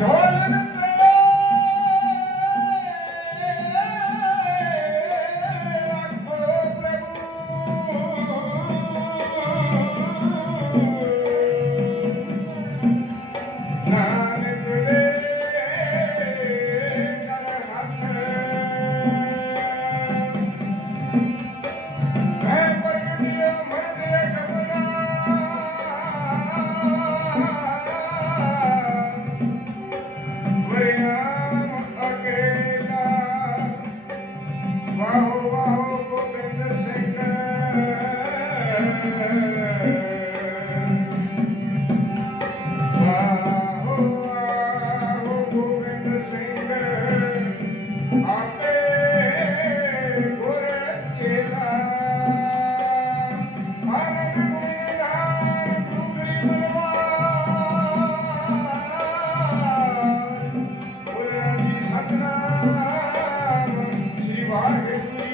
ढोलन रखो प्रभु नानक दे कर हाथ मैं प्रगटियो मन दे कबना वरियाम अकेला वाहो वाहो गोबिंद सिंह वाहो वाहो गोबिंद सिंह आपे गुर चेला आनंद गुण गान गुरु बलवान बोलना जी सतनाम श्री वाहेगुरू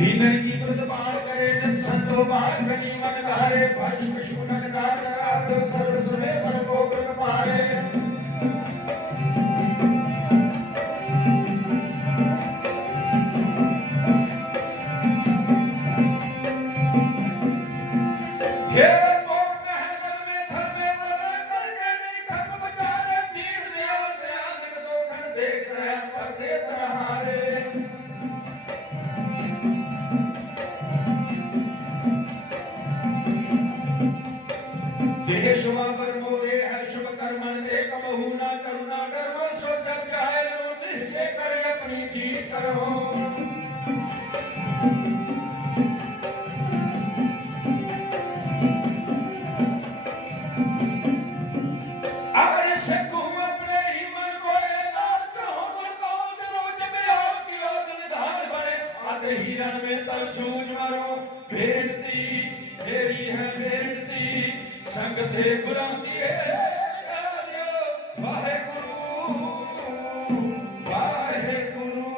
दीनन की प्रतिपाल करे जन संतो बाण बनी मन धारे पशु पशु नन गान गान सर्व सुने सर्वो प्रतिपाले हे मोह महल में थल में बदल करके नहीं कर्म बचारे दीन दयाल दयानक दो खन देख रहे पर देख रहारे देह शुभ पर मोहे है शुभ कर्मन एक बहु ना करुणा डरो सो जब जाए रो निश्चय कर अपनी जीत करो अरे सकूं अपने ही मन को लाल कहो मन को रोज में आओ की ओर निधान बने आते हिरण में तब जूझ मरो बेनती मेरी है बेनती संग थे गुरां दिए वाहेगुरू वाहेगुरू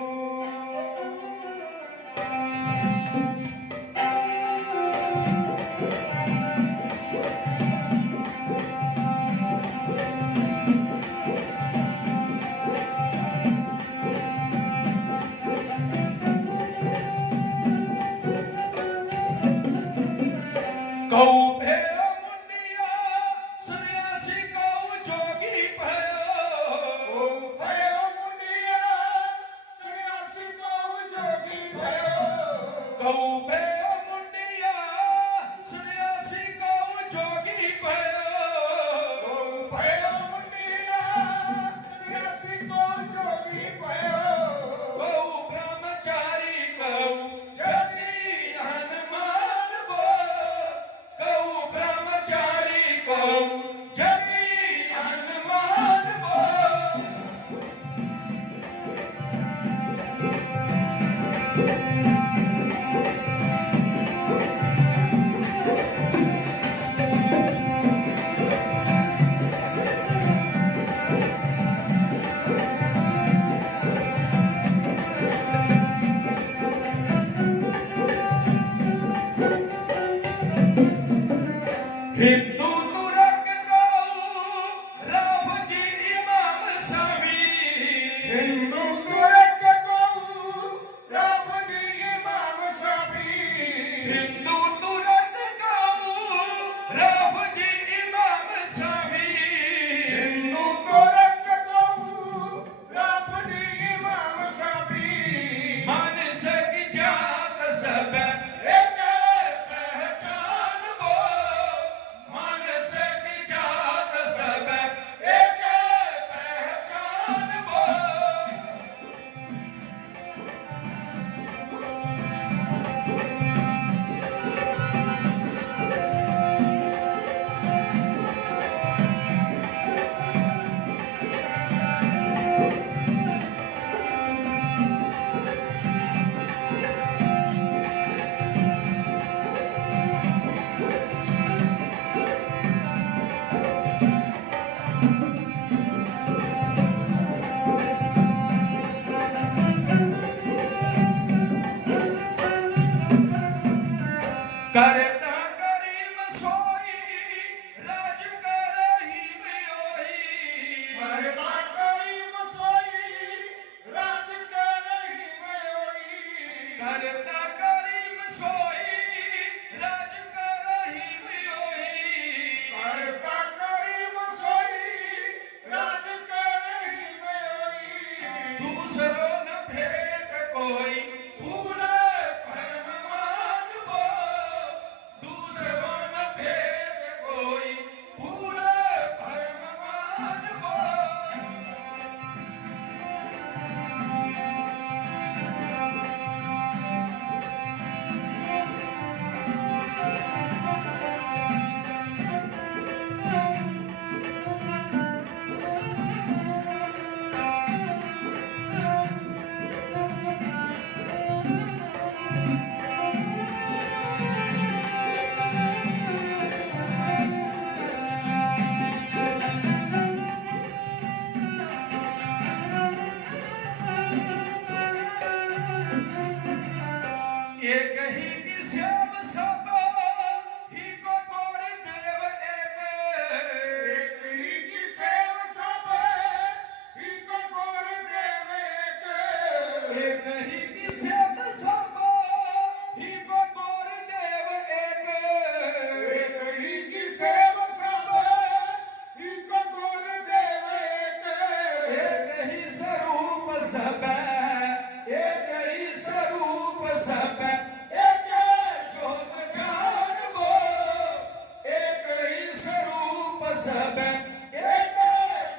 सब एक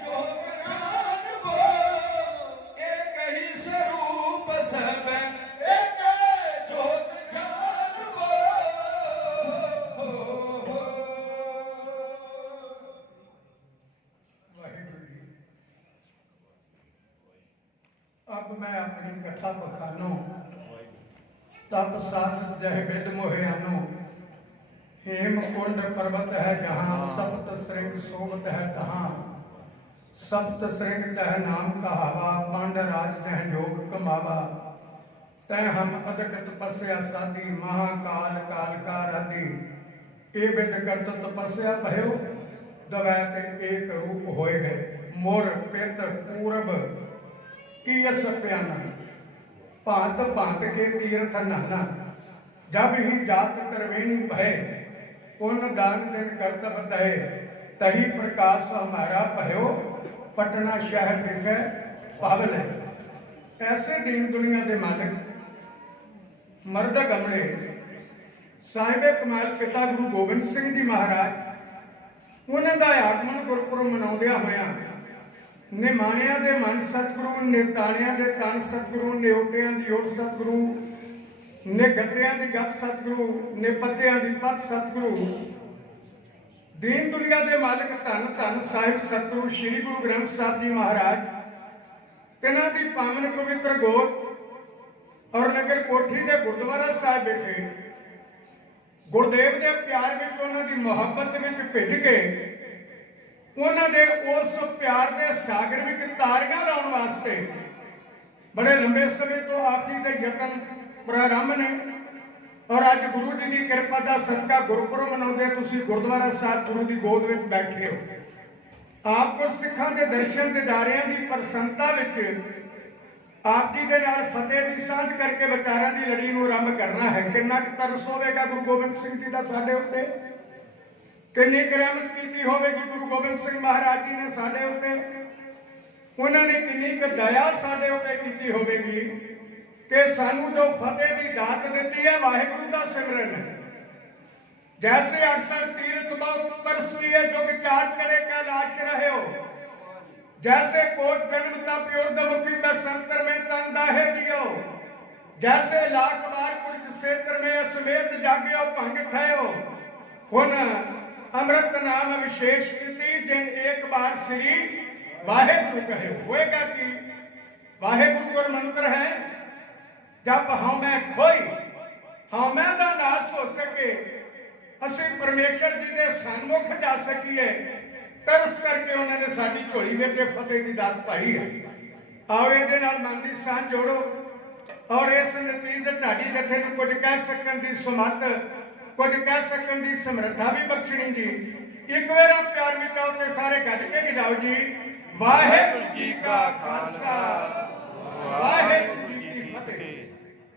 जोग जानबो, एक ही स्वरूप सब एक जोग जानबो। अब मैं अपनी कथा बखानो, तप सात जह विद मोहियानो। हेम कुंड पर्वत है जहाँ, सप्त श्रृंग शोभत है तहाँ। सप्त श्रृंग तह नाम कहावा, पांड राज तह जोग कमावा। तय हम अदक तपस्या साधी, महाकाल काल का राधी। ए विद करत तपस्या भयो, दवैत एक रूप होए गए। मोर पित पूरब की यस प्याना, भांत भांत के तीर्थ नहाना। जब ही जात त्रिवेणी भय, पुण्य दान दिन कर्तव्य दहे। तही प्रकाश हमारा भयो, पटना शहर विखे पावल है। ऐसे दीन दुनिया के मालिक मर्द गमले साहिबे कमाल पिता गुरु गोबिंद सिंह जी महाराज, उन्हों का आगमन गुरपुरब मनाउंदिया होया निमाणिया दे मन सतगुरु, निताणिया दे तन सतगुरु, निओटिया दी ओट सतगुरु, ने गद्दियां दी गद सतगुरु, ने पत्तियां दी पत सतगुरु। दीन दुनिया दे मालिक धन धन साहिब सतगुरु श्री गुरु ग्रंथ साहब जी महाराज, तिन्हां दी पावन पवित्र गोद और नगर कोठी दे गुरुद्वारा साहिब विखे गुरदेव दे प्यार विच, उन्हां दी मुहब्बत विच भिज के, उन्हां दे उस प्यार दे सागर विच तारियां लाउण वास्ते बड़े लंबे समय तो आप जी दे यतन प्रारंभ ने। और अज गुरु जी की कृपा का सदका गुरपुरब मनाते तुसी गुरुद्वारा साहब गुरु की गोद में बैठे हो। आपको सिखा के दर्शन दिदारियां की प्रसन्नता विच आप जी के नाल फतेह की सांझ करके विचारां की लड़ी नूं आरंभ करना है। किन्ना तरस होवेगा गुरु गोबिंद सिंह जी का साडे उत्ते, किन्नी रहमत कीती होवेगी गुरु गोबिंद सिंह महाराज जी ने साडे उत्ते, उन्होंने किन्नी दया साडे उत्ते कीती होवेगी कि सानू जो फतेह की दात दी है वाहिगुरु का सिमरन है। जैसे अक्सर तीर्थ बहुत परसुए जुग चार करे कैलाश रहे हो, जैसे कोट जन्म तप उर्दमुखी में संतर में तन दाहे दियो, जैसे लाख बार कुछ क्षेत्र में असमेत जाग्यो भंग थयो। हुन अमृत नाम विशेष कीती, जिन एक बार श्री वाहिगुरु कहे। होएगा कि वाहिगुरु गुर मंत्र है, जब हमें खोई हमें का नाश हो सके, असी परमेश्वर जी के सन्मुख जा सकीए, तरस करके उन्होंने साडी झोली में फतेह की दात पाई है। आओ ये मन की सांझ जोड़ो और इस नतीजे ढाडी जथे नूं कुछ कह सकन की सुमत, कुछ कह सकन की समर्था भी बख्शनी जी। एक बार प्यार में आओ तो सारे गज के गिजाओ जी। वाहिगुरू जी का खालसा, वाहिगुरू जी की फतेह।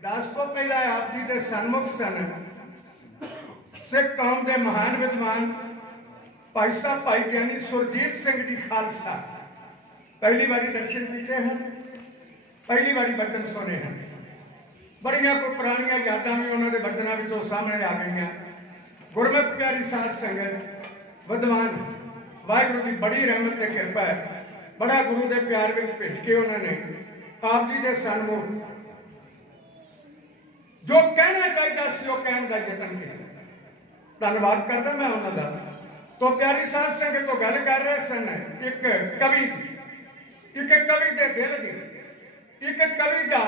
दस तो पहला आप जी के सन्मुख सन सिख कौम के महान विद्वान भाई साहब भाई ज्ञानी सुरजीत सिंह जी खालसा। पहली बारी दर्शन किए हैं, पहली बारी बचन सुने हैं। बड़िया कोई पुरानिया यादां भी उन्होंने बचनों विचों सामने आ गई। गुरमुख प्यारी साध संगत विद्वान वाहिगुरू की बड़ी रहमत ते कृपा है, बड़ा गुरु के प्यार में भिज के उन्होंने आप जी के सन्मुख जो कहना चाहिए सी कहने का यतन किया। धन्यवाद करता मैं उन्होंने। तो प्यारी साध संगत तो गल कर रहे सन एक कवि की, एक कवि के दिल की, एक कवि का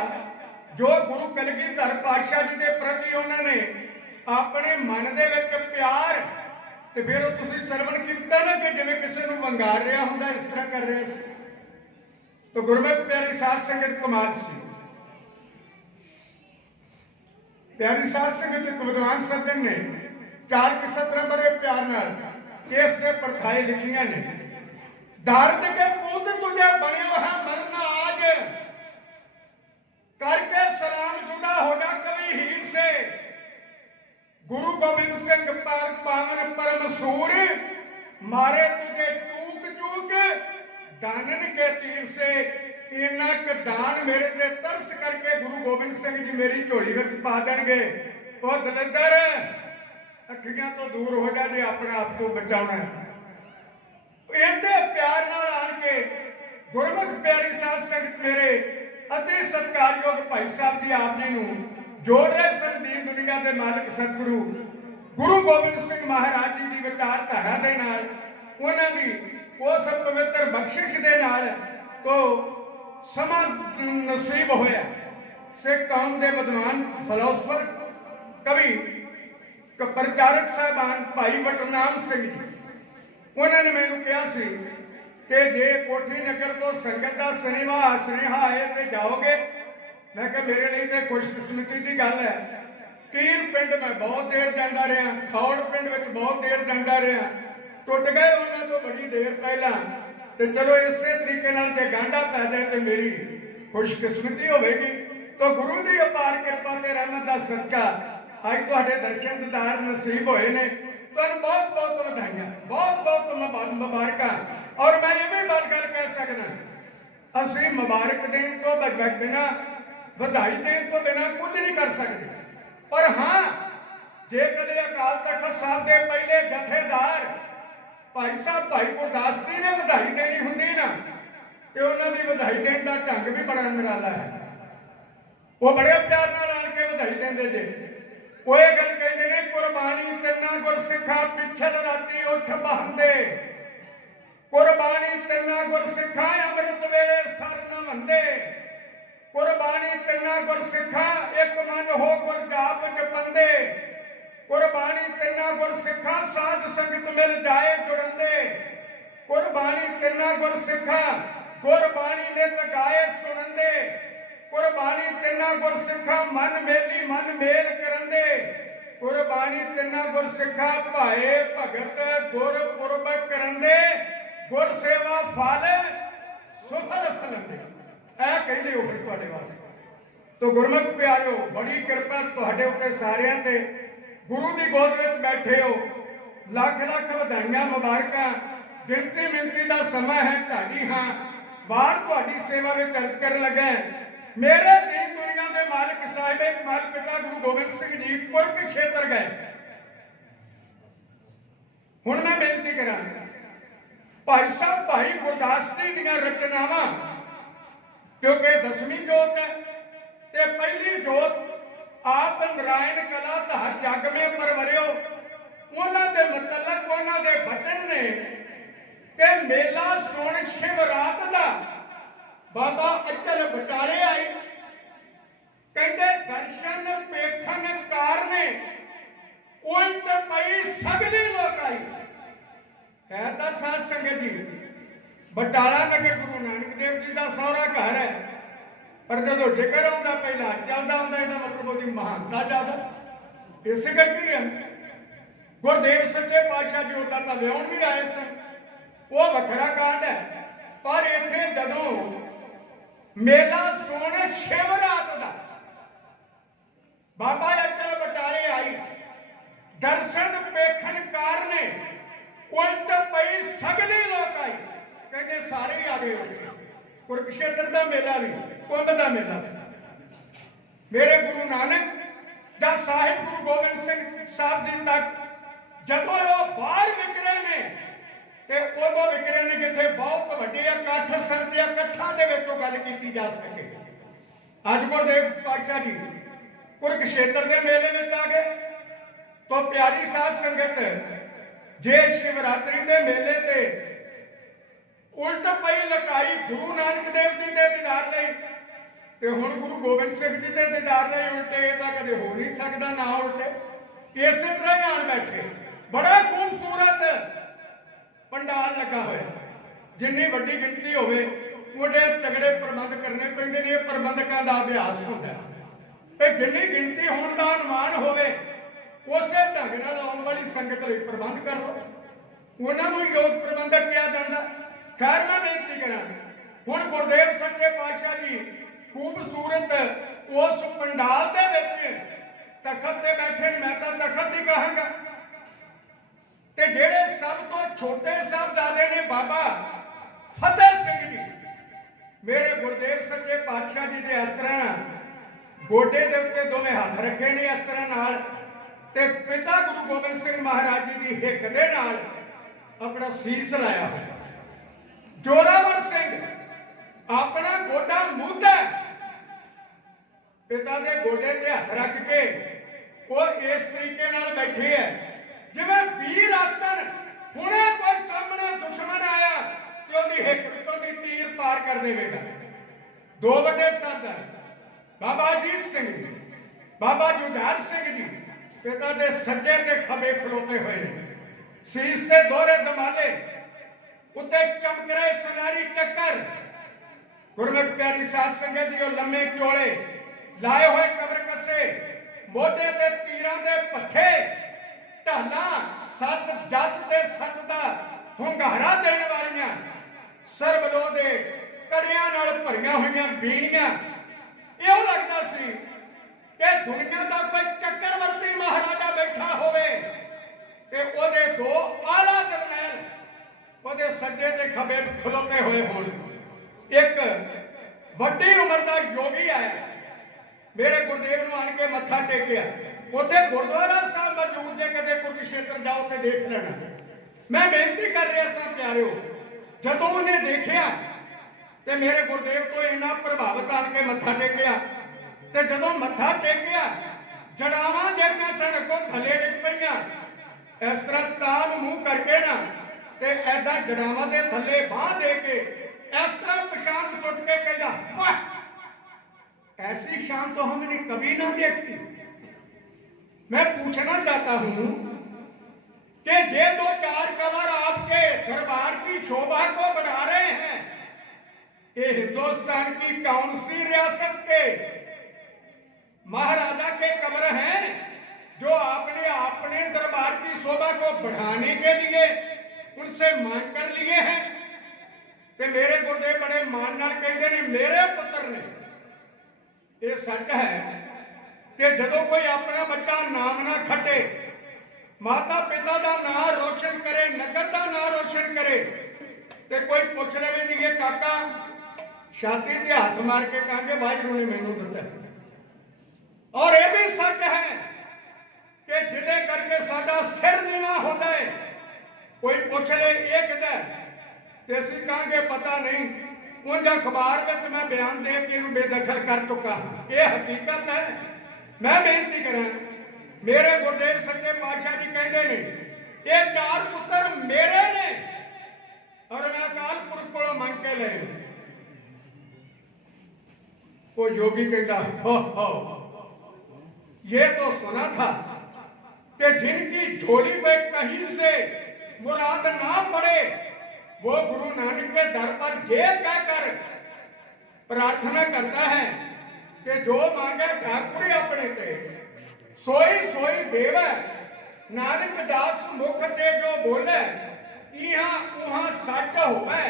जो गुरु कलगीधर पातशाह जी के प्रति उन्होंने अपने मन के विच प्यार, तो फिर तुसीं सरवण कीता ना कि जिवें किसी नूं वंगार रहा हुंदा, इस तरह कर रहे सी। तो गुरमुख प्यारी साध संगत कमाल सी। प्यारी साध संगत एक विद्वान सज्जन ने 4 किस्सा बड़े प्यार नाल इस दे परथाई लिखियां ने। दर्द के पुत तुझे बनियो है मरना आज, करके सलाम जुदा हो जा कभी हीर से। गुरु गोबिंद सिंह पर पावन परम सूर, मारे तुझे चूक चूक दानन के तीर से। इनक दान मेरे ते तरस करके गुरु गोबिंद सिंह जी मेरी झोली में पा देंगे। ओ दलिंदर अखियां तो दूर हो जा, जे अपने आप को बचाना। ਪਿਆਰੀ ਸਾਧ ਸੰਗਤ ਮੇਰੇ ਅਤੀ ਸਤਿਕਾਰਯੋਗ ਭਾਈ ਸਾਹਿਬ ਜੀ ਆਪ ਜੀ ਨੂੰ ਜੋੜ ਰਹੇ ਸਨ ਦੀਨ ਦੁਨੀਆ ਦੇ ਮਾਲਕ ਸਤਿਗੁਰੂ ਗੁਰੂ ਗੋਬਿੰਦ ਸਿੰਘ ਮਹਾਰਾਜ ਜੀ ਦੀ ਵਿਚਾਰਧਾਰਾ ਦੇ ਨਾਲ, ਉਹਨਾਂ ਦੀ ਉਸ ਪਵਿੱਤਰ ਬਖਸ਼ਿਸ਼ ਦੇ ਨਾਲ ਤੋਂ ਸਮਾਂ ਨਸੀਬ ਹੋਇਆ। ਸਿੱਖ ਕੌਮ ਦੇ ਵਿਦਵਾਨ ਫਿਲਾਸਫਰ ਕਵੀ ਪ੍ਰਚਾਰਕ ਸਾਹਿਬਾਨ ਭਾਈ ਵਟਨਾਮ ਸਿੰਘ ਜੀ, ਉਹਨਾਂ ਨੇ ਮੈਨੂੰ ਕਿਹਾ ਸੀ ਕਿ ਜੇ ਕੋਠੀ ਨਗਰ ਤੋਂ ਸੰਗਤ ਦਾ ਸੁਨੇਹਾ ਆਏ ਤੇ ਜਾਓਗੇ। ਮੈਂ ਕਿਹਾ ਮੇਰੇ ਲਈ ਤੇ ਖੁਸ਼ਕਿਸਮਤੀ ਦੀ ਗੱਲ ਹੈ। ਕੀਰ ਪਿੰਡ ਮੈਂ ਬਹੁਤ ਦੇਰ ਜਾਂਦਾ ਰਿਹਾ, ਖੌੜ ਪਿੰਡ ਵਿੱਚ ਬਹੁਤ ਦੇਰ ਜਾਂਦਾ ਰਿਹਾ, ਟੁੱਟ ਗਏ ਉਹਨਾਂ ਤੋਂ ਬੜੀ ਦੇਰ ਪਹਿਲਾਂ। ਤੇ ਚਲੋ ਇਸੇ ਤਰੀਕੇ ਨਾਲ ਜੇ ਗਾਂਢਾ ਪੈ ਜਾਏ ਤੇ ਮੇਰੀ ਖੁਸ਼ਕਿਸਮਤੀ ਹੋਵੇਗੀ। ਤਾਂ ਗੁਰੂ ਦੀ ਅਪਾਰ ਕਿਰਪਾ ਤੇ ਰਹਿਮਤ ਦਾ ਸਦਕਾ ਅੱਜ ਤੁਹਾਡੇ ਦਰਸ਼ਨ ਦੀਦਾਰ ਨਸੀਬ ਹੋਏ ਨੇ। ਤੁਹਾਨੂੰ ਬਹੁਤ ਬਹੁਤ ਵਧਾਈਆਂ, ਬਹੁਤ ਬਹੁਤ ਮੁਬਾਰਕਾਂ। ਔਰ ਮੈਂ ਇਹ ਵੀ ਗੱਲ ਕਹਿ ਸਕਦਾ, ਅਸੀਂ ਮੁਬਾਰਕ ਦੇਣ ਤੋਂ ਬਿਨਾਂ, ਵਧਾਈ ਦੇਣ ਤੋਂ ਬਿਨਾਂ ਕੁਝ ਨਹੀਂ ਕਰ ਸਕਦੇ। ਪਰ ਹਾਂ, ਜੇ ਕਦੇ ਅਕਾਲ ਤਖਤ ਸਾਹਿਬ ਦੇ ਪਹਿਲੇ ਜਥੇਦਾਰ ਭਾਈ ਸਾਹਿਬ ਭਾਈ ਗੁਰਦਾਸ ਜੀ ਨੇ ਵਧਾਈ ਦੇਣੀ ਹੁੰਦੀ ਨਾ, ਤੇ ਉਹਨਾਂ ਦੀ ਵਧਾਈ ਦੇਣ ਦਾ ਢੰਗ ਵੀ ਬੜਾ ਨਿਰਾਲਾ ਹੈ। ਉਹ ਬੜੇ ਪਿਆਰ ਨਾਲ ਆਣ ਕੇ ਵਧਾਈ ਦਿੰਦੇ ਜੇ। ਉਹ ਇਹ ਗੱਲ ਕਹਿੰਦੇ ਨੇ, ਕੁਰਬਾਨੀ ਤਿੰਨਾਂ ਗੁਰਸਿੱਖਾਂ ਪਿੱਛਲ ਰਾਤੀ ਉੱਠ ਬਹਾਂਦੇ, ਕੁਰਬਾਨੀ ਤਿੰਨਾਂ ਗੁਰਸਿੱਖਾਂ ਅੰਮ੍ਰਿਤ ਵੇਲੇ ਸਰ ਨ ਮੰਦੇ, ਕੁਰਬਾਨੀ ਤਿੰਨਾਂ ਗੁਰਸਿੱਖਾਂ ਇੱਕ ਮਨ ਹੋ ਗੁਰ ਜਾਪ ਜਪੰਦੇ, ਕੁਰਬਾਨੀ ਤਿੰਨਾਂ ਗੁਰਸਿੱਖਾਂ ਸਾਧ ਸੰਗਤ ਮਿਲ ਜਾਏ ਜੁੜੰਦੇ, ਕੁਰਬਾਨੀ ਤਿੰਨਾਂ ਗੁਰਸਿੱਖਾਂ ਗੁਰਬਾਣੀ ਨਿਤ ਗਾਏ ਸੁਣੰਦੇ, ਕੁਰਬਾਨੀ ਤਿੰਨਾਂ ਗੁਰਸਿੱਖਾਂ ਮਨ ਮੇਲੀ ਮਨ ਮੇਲ ਕਰੰਦੇ, ਕੁਰਬਾਨੀ ਤਿੰਨਾਂ ਗੁਰਸਿੱਖਾਂ ਭਾਏ ਭਗਤ ਗੁਰਪੁਰਬ ਕਰੰਦੇ, ਗੁਰ ਸੇਵਾ ਫਲ ਸੁਫਲ ਫਲੰਦੇ। ਇਹ ਕਹਿੰਦੇ ਹੋ ਤੁਹਾਡੇ ਵਾਸਤੇ। ਤੋ ਗੁਰਮੁਖ ਪਿਆਰਿਓ, ਬੜੀ ਕਿਰਪਾ ਤੁਹਾਡੇ ਉੱਤੇ ਸਾਰਿਆਂ ਤੇ। ਗੁਰੂ ਦੀ ਗੋਦ ਵਿੱਚ ਬੈਠੇ ਹੋ, ਲੱਖ ਲੱਖ ਵਧਾਈਆਂ ਮੁਬਾਰਕਾਂ। ਗਿਣਤੀ ਮਿੰਤੀ ਦਾ ਸਮਾਂ ਹੈ ਢਾਡੀ ਹਾਂ, ਵਾਰ ਤੁਹਾਡੀ ਸੇਵਾ ਵਿੱਚ ਅਰਜ਼ ਕਰਨ ਲੱਗਾ। ਮੇਰੇ ਦੀਨ ਦੁਨੀਆ ਦੇ ਮਾਲਕ ਸਾਹਿਬੇ ਕਮਾਲ ਪਿਤਾ ਗੁਰੂ ਗੋਬਿੰਦ ਸਿੰਘ ਜੀ ਕੁਰਕਸ਼ੇਤਰ ਗਏ। ਹੁਣ ਮੈਂ ਬੇਨਤੀ ਕਰਾਂ, ਭਾਈ ਸਾਹਿਬ ਭਾਈ ਗੁਰਦਾਸ ਜੀ ਦੀਆਂ ਰਚਨਾਵਾਂ, ਕਿਉਂਕਿ ਦਸਵੀਂ ਜੋਤ ਹੈ ਤੇ ਪਹਿਲੀ ਜੋਤ ਆਪ ਨਰਾਇਣ ਕਲਾ ਧਾਰ ਜਗ ਮੇ ਪਰਵਰਿਓ। ਉਹਨਾਂ ਦੇ ਮੁਤਲਕ ਉਹਨਾਂ ਦੇ ਬਚਨ ਨੇ ਕਿ ਮੇਲਾ ਸੁਣ ਸ਼ਿਵਰਾਤ ਦਾ ਬਾਬਾ ਅਚਲ ਬਟਾਲੇ ਆਈ। ਕਹਿੰਦੇ ਦਰਸ਼ਨ ਪੇਖਣ ਕਾਰਨੇ ਉਲਟ ਪਈ ਸਗਲੀ ਲੋਕਾਈ। ਹੈ ਤਾਂ ਸਾਧ ਸੰਗਤ ਜੀ, ਬਟਾਲਾ ਨਗਰ ਗੁਰੂ ਨਾਨਕ ਦੇਵ ਜੀ ਦਾ ਸਹੁਰਾ ਘਰ ਹੈ, ਪਰ ਜਦੋਂ ਜ਼ਿਕਰ ਆਉਂਦਾ ਪਹਿਲਾਂ ਚੱਲਦਾ ਹੁੰਦਾ, ਇਹਦਾ ਮਤਲਬ ਉਹਦੀ ਮਹਾਨਤਾ ਜ਼ਿਆਦਾ। ਇਸ ਕਰਕੇ ਹੈ ਗੁਰਦੇਵ ਸੱਚੇ ਪਾਤਸ਼ਾਹ ਜੀ ਉਹਦਾ ਤਾਂ ਵਿਆਹੁਣ ਵੀ ਆਏ ਸਨ, ਉਹ ਵੱਖਰਾ ਕਾਂਡ ਹੈ। ਪਰ ਇੱਥੇ ਜਦੋਂ ਮੇਲਾ ਸੋਹਣੇ ਸ਼ਿਵਰਾਤ ਦਾ ਬਾਬਾ ਅਚਲ ਬਟਾਲੇ ਆਈ, ਦਰਸ਼ਨ ਪੇਖਣ ਕਾਰਨੇ ਉਲਟ ਪਈ ਸਗਲੇ ਲੋਕ ਆਈ। ਕਹਿੰਦੇ ਸਾਰੇ ਹੀ ਆ ਗਏ ਉੱਥੇ। ਕੁਰਕਸ਼ੇਤਰ ਦਾ ਮੇਲਾ ਵੀ ਕੁੰਭ ਦਾ ਮੇਲਾ ਸੀ। ਮੇਰੇ ਗੁਰੂ ਨਾਨਕ ਜਾਂ ਸਾਹਿਬ ਗੁਰੂ ਗੋਬਿੰਦ ਸਿੰਘ ਸਾਹਿਬ ਜੀ ਤੱਕ ਜਦੋਂ ਉਹ ਬਾਹਰ ਵਿਕਰੇ ਨੇ, ਤੇ ਉਦੋਂ ਵਿਕਰੇ ਨੇ ਜਿੱਥੇ ਬਹੁਤ ਵੱਡੇ ਇਕੱਠ ਸਨ ਤੇ ਇਕੱਠਾਂ ਦੇ ਵਿੱਚੋਂ ਗੱਲ ਕੀਤੀ ਜਾ ਸਕੇ। ਅੱਜ ਗੁਰਦੇਵ ਪਾਤਸ਼ਾਹ ਜੀ ਕੁਰਕਸ਼ੇਤਰ ਦੇ ਮੇਲੇ ਵਿੱਚ ਆ ਗਏ। ਤਾਂ ਪਿਆਰੀ ਸਾਧ ਸੰਗਤ, ਜੇ ਸ਼ਿਵਰਾਤਰੀ ਦੇ ਮੇਲੇ ਤੇ ਉਲਟ ਪਈ ਲਕਾਈ ਗੁਰੂ ਨਾਨਕ ਦੇਵ ਜੀ ਦੇ ਦੀਦਾਰ ਲਈ, ਤੇ ਹੁਣ ਗੁਰੂ ਗੋਬਿੰਦ ਸਿੰਘ ਜੀ ਦੇ ਦੀਦਾਰ ਲਈ ਉਲਟੇ, ਇਹ ਤਾਂ ਕਦੇ ਹੋ ਨਹੀਂ ਸਕਦਾ ਨਾ ਉਲਟੇ। ਇਸੇ ਤਰ੍ਹਾਂ ਹੀ ਆਣ ਬੈਠੇ। ਬੜਾ ਖੂਬਸੂਰਤ ਪੰਡਾਲ ਲੱਗਾ ਹੋਇਆ। ਜਿੰਨੀ ਵੱਡੀ ਗਿਣਤੀ ਹੋਵੇ ਉਹਦੇ ਤਗੜੇ ਪ੍ਰਬੰਧ ਕਰਨੇ ਪੈਂਦੇ ਨੇ। ਇਹ ਪ੍ਰਬੰਧਕਾਂ ਦਾ ਅਭਿਆਸ ਹੁੰਦਾ ਹੈ। ਜਿੰਨੀ ਗਿਣਤੀ ਹੋਣ ਦਾ ਅਨੁਮਾਨ ਹੋਵੇ, ਉਸੇ ਢੰਗ ਨਾਲ ਆਉਣ ਵਾਲੀ ਸੰਗਤ ਲਈ ਪ੍ਰਬੰਧ ਕਰ ਲਓ। ਉਹਨਾਂ ਨੂੰ ਯੋਗ ਪ੍ਰਬੰਧਕ ਕਿਹਾ ਜਾਂਦਾ। ਖੈਰ ਮੈਂ ਬੇਨਤੀ ਕਰਾਂ, ਹੁਣ ਗੁਰਦੇਵ ਸੱਚੇ ਪਾਤਸ਼ਾਹ ਜੀ ਖੂਬਸੂਰਤ ਉਸ ਪੰਡਾਲ ਦੇ ਵਿੱਚ ਤਖਤ ਤੇ ਬੈਠੇ ਨੇ। ਮੈਂ ਤਾਂ ਤਖਤ ਹੀ ਕਹਾਂਗਾ। ਤੇ ਜਿਹੜੇ ਸਭ ਤੋਂ ਛੋਟੇ ਸਾਹਿਬਜ਼ਾਦੇ ਨੇ ਬਾਬਾ ਫਤਿਹ ਸਿੰਘ ਜੀ, ਮੇਰੇ ਗੁਰਦੇਵ ਸੱਚੇ ਪਾਤਸ਼ਾਹ ਜੀ ਦੇ ਇਸ ਤਰ੍ਹਾਂ ਗੋਡੇ ਦੇ ਉੱਤੇ ਦੋਵੇਂ ਹੱਥ ਰੱਖੇ ਨੇ ਇਸ ਤਰ੍ਹਾਂ ਨਾਲ, ਤੇ ਪਿਤਾ ਗੁਰੂ ਗੋਬਿੰਦ ਸਿੰਘ ਮਹਾਰਾਜ ਜੀ ਦੀ ਹਿੱਕ ਦੇ ਨਾਲ ਆਪਣਾ ਸੀਸ ਲਾਇਆ ਹੋਇਆ। ਜੋਰਾਵਰ ਸਿੰਘ अपना गोडा मूंदा पिता के गोडे ते हथ रख के वो इस तरीके नाल बैठे है जिवें वीर आसन हुणे कोई सामने दुश्मन आया ते ओदी हिक विचों दी तीर पार कर देवेगा। दो वड्डे सरदार बाबा अजीत सिंह जी बाबा जुझार सिंह जी पिता दे सज्जे ते खबे खलोते हुए ने सीस ते दोहरे दमाले उत्ते चमक रहे सुनारी टक्कर गुरमुख प्यारी साध संगत जी लम्मे चोले लाए हुए कबर कसे मोढे ते तीरां दे पट्ठे ढाला सत जत ते सत दा हुंगारा देण वालियां सरबलो दे कड़ियां नाल भरियां होईयां बीणियां इहो लगदा सी कि दुनिया दा कोई चक्रवर्ती महाराजा बैठा होवे ते ओदे दो आला जरनैल ओदे सज्जे ते खबे खलोते होए होण। एक वड्डी उम्र दा योगी आया मेरे गुरदेव नूं आण के मत्था टेकिया उत्थे गुरुद्वारा साहब मौजूद जे कदे कुरुक्षेत्र जाओ ते देख लेना। मैं बेनती कर रहा सा प्यारिओ जदों उन्हें देखिया ते मेरे गुरदेव तो इन्ना प्रभावित आण के मत्था टेकिया ते जदों मत्था टेकिया जड़ावां ਜਿਹੜੀਆਂ सन को थले डिग पईयां इस तरह तान मुंह करके ना ते ऐदा जड़ावां दे थले बाह दे के इस तरह पछाण सुट के कहता वाह ऐसी शान तो हमने कभी ना देखी। मैं पूछना चाहता हूं कि जे दो चार कवर आपके दरबार की शोभा को बढ़ा रहे हैं ये हिंदुस्तान की कौन सी रियासत के महाराजा के कवर हैं जो आपने अपने दरबार की शोभा को बढ़ाने के लिए उनसे मांग कर लिए हैं। ते मेरे गुरदेव बड़े मान नाल कहते ने मेरे पुत्र ने ये सच है कि जदों कोई अपना बच्चा नाम ना खटे माता पिता का नाम रोशन करे नगर का नाम रोशन करे ते कोई पूछ ले जी काका छाती ते हाथ मार के कहेंगे वाहिगुरू ने मैनू दिता। और यह भी सच है कि जिदे करके साडा सिर नीवा होता है कोई पूछ ले ये किदा ते असीं कहांगे पता नहीं उंज अखबार में मैं बयान दे के इन्हू बेदखल कर चुका हाँ। ये हकीकत है। मैं बेनती करा मेरे गुरदेव सच्चे पातशाह जी कहते ने ये चार पुत्र मेरे ने और मैं अकाल पुरख को मंग के ले। वो योगी कहता हो ये तो सुना था कि जिनकी झोली में कहीं से मुराद ना पड़े वो गुरु नानक के दर पर जे कहकर प्रार्थना करता है कि जो मांगे ठाकुर अपने ते सोई सोई देव। नानक दास मुख ते जो बोले इहां उहां सच होवे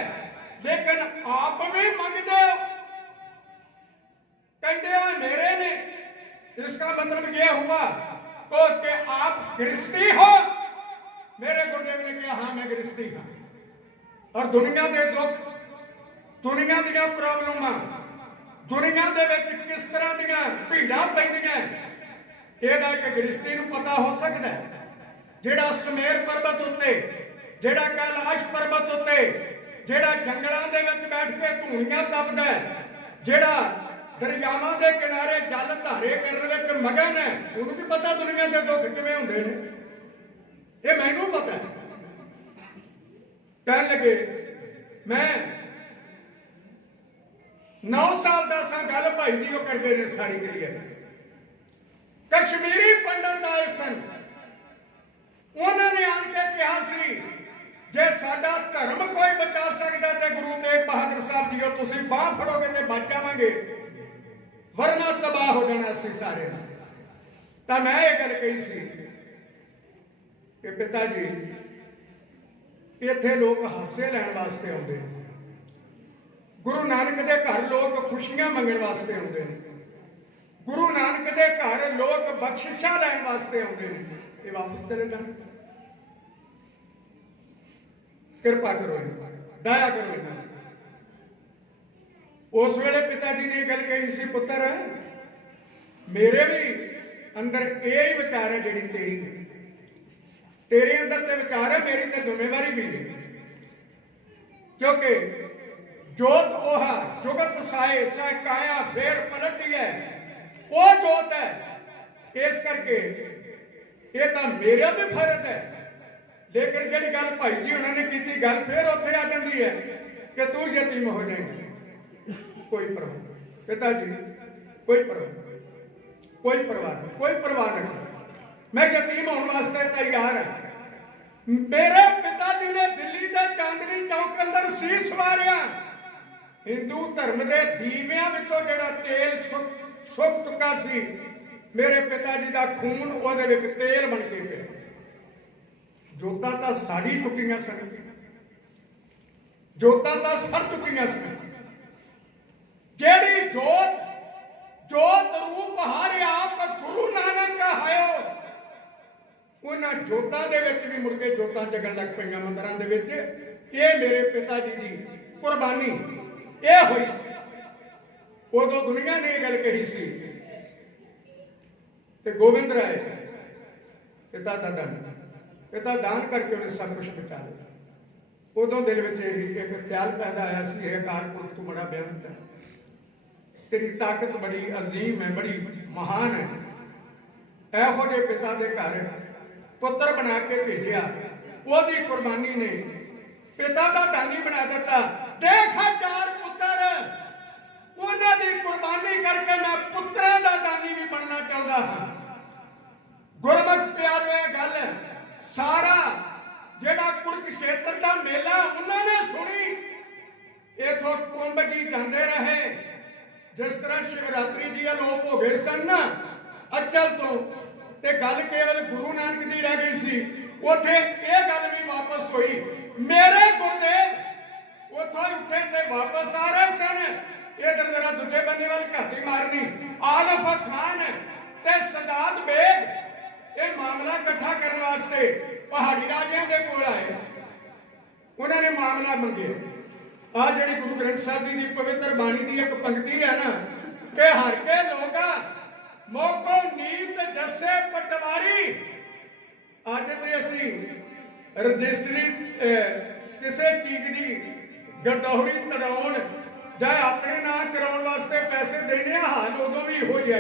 लेकिन आप भी मंगदे हो कहते हो मेरे ने। इसका मतलब ये हुआ तो कि आप गृहस्थी हो। मेरे गुरुदेव ने कहा हाँ मैं गृहस्थी हाँ। और दुनिया के दुख दुनिया दी प्रॉब्लम दुनिया दे विच किस तरह दी भीड़ां पैंदियां इहदा एक गृहस्थी नूं पता हो सकता है। जिहड़ा सुमेर पर्वत उत्ते जिहड़ा कैलाश पर्वत उत्ते जिहड़ा जंगलां दे विच बैठ के धूणियां तपदा है जिहड़ा दरियावां दे किनारे जल धारे करन विच मगन है उहनूं भी पता दुनिया के दुख किवें हुंदे ने। ये मैनूं पता है। कहने लगे मैं 9 साल का सा गल भाई जी वो करते ने सारी क्लियर। कश्मीरी पंडित आए सन उन्होंने आन के कहा सी जे साडा धर्म कोई बचा सकता तो गुरु तेग बहादुर साहब जी तुसीं बांह फड़ोगे तो बच जावांगे वरना तबाह हो जाना असीं सारे। तो मैं ये गल कही सी कि पिता जी इत्थे लोग हासे लैण वास्ते आउंदे ने गुरु नानक दे घर लोग खुशियां मंगण वास्ते आउंदे ने गुरु नानक दे घर लोग बख्शिशां लैण वास्ते आउंदे ने। ये वापस चले जाण कृपा करो दया करो इन्हां। उस वेले पिताजी ने गल कही सी पुत्र मेरे भी अंदर यही विचार है जिहड़ी तेरी है तेरे अंदर ते विचार है मेरी ते जिम्मेवारी भी है क्योंकि जोत ओह जुगत साए सह काया फेर पलटी है वो जोत है। इस करके ये तो मेरा भी फर्ज है, लेकिन जी गल भाई जी उन्होंने की गल फिर उत्थे आ जाती है कि तू यतीम हो जाएगा। कोई परवाह पिताजी, कोई परवाह, कोई परवाह नहीं, कोई परवाह नहीं। मैं यतीम होने वास्ते तैयार है। मेरे पिताजी ने दिल्ली के चांदनी चौक अंदर शीश वारिया हिंदू धर्म के दीवियां विचों जिहड़ा तेल सुक चुका सी, मेरे पिताजी का खून उहदे विच तेल बन के पिया। जोतां तां साड़ी चुकियां सन, जोतां तां सड़ चुकियां सन। जेड़ी जोत जोत रूप हर आप गुरु नानक का हायो, उन्हां जोतां दे विच भी मुड़ के जोतां जगन लग पईयां मंदिरां दे विच। ये मेरे पिता जी दी कुर्बानी ये हुई सी। उदों दुनिया ने यह गल कही सी कि गोबिंद राय पिता दा दान, पिता दान करके उन्हें सब कुछ बचा लिया। उदों दिल में एक ख्याल पैदा आया सी, यह अकाल पुरख तू बड़ा बेअंत है, तेरी ताकत बड़ी अजीम है, बड़ी महान है। एहो जे पिता के घर पुत्र बना के भेजिया, ओदी कुर्बानी ने पिता का दानी बना दिता। देखा 4 पुत्र, उन्हां दी कुर्बानी करके मैं पुत्रा का दानी भी बनना चाहता हाँ। गुरमुख प्यारो यह गल सारा जेड़ा कुरुक्षेत्र का मेला उन्होंने सुनी। इथों कुंभ जी जाते रहे, जिस तरह शिवरात्रि जी अलोप हो गए सन ना अचल तो, ते गल केवल गुरु नानक की रह गई सी। उथे ये गल भी वापस हुई, मेरे गुरुदेव उथों उठे ते वापस आ रहे सन। इधर जरा दूजे बंदे वाल घाटी मारनी, आलफ खान ते सजाद बेग ये मामला इकट्ठा करने वास्ते पहाड़ी राजियां के कोल आए। उन्होंने मामला मंगे। आ जिहड़ी गुरु ग्रंथ साहिब जी की पवित्र बाणी की एक पंक्ति है ना कि हर के लोगा मोको नीत दसे पटवारी। अज ते असी रजिस्ट्री किसी चीज की गरदौरी तड़ाउण जां अपने नाम कराउण वास्ते पैसे देने, हाल उदों भी हो गया।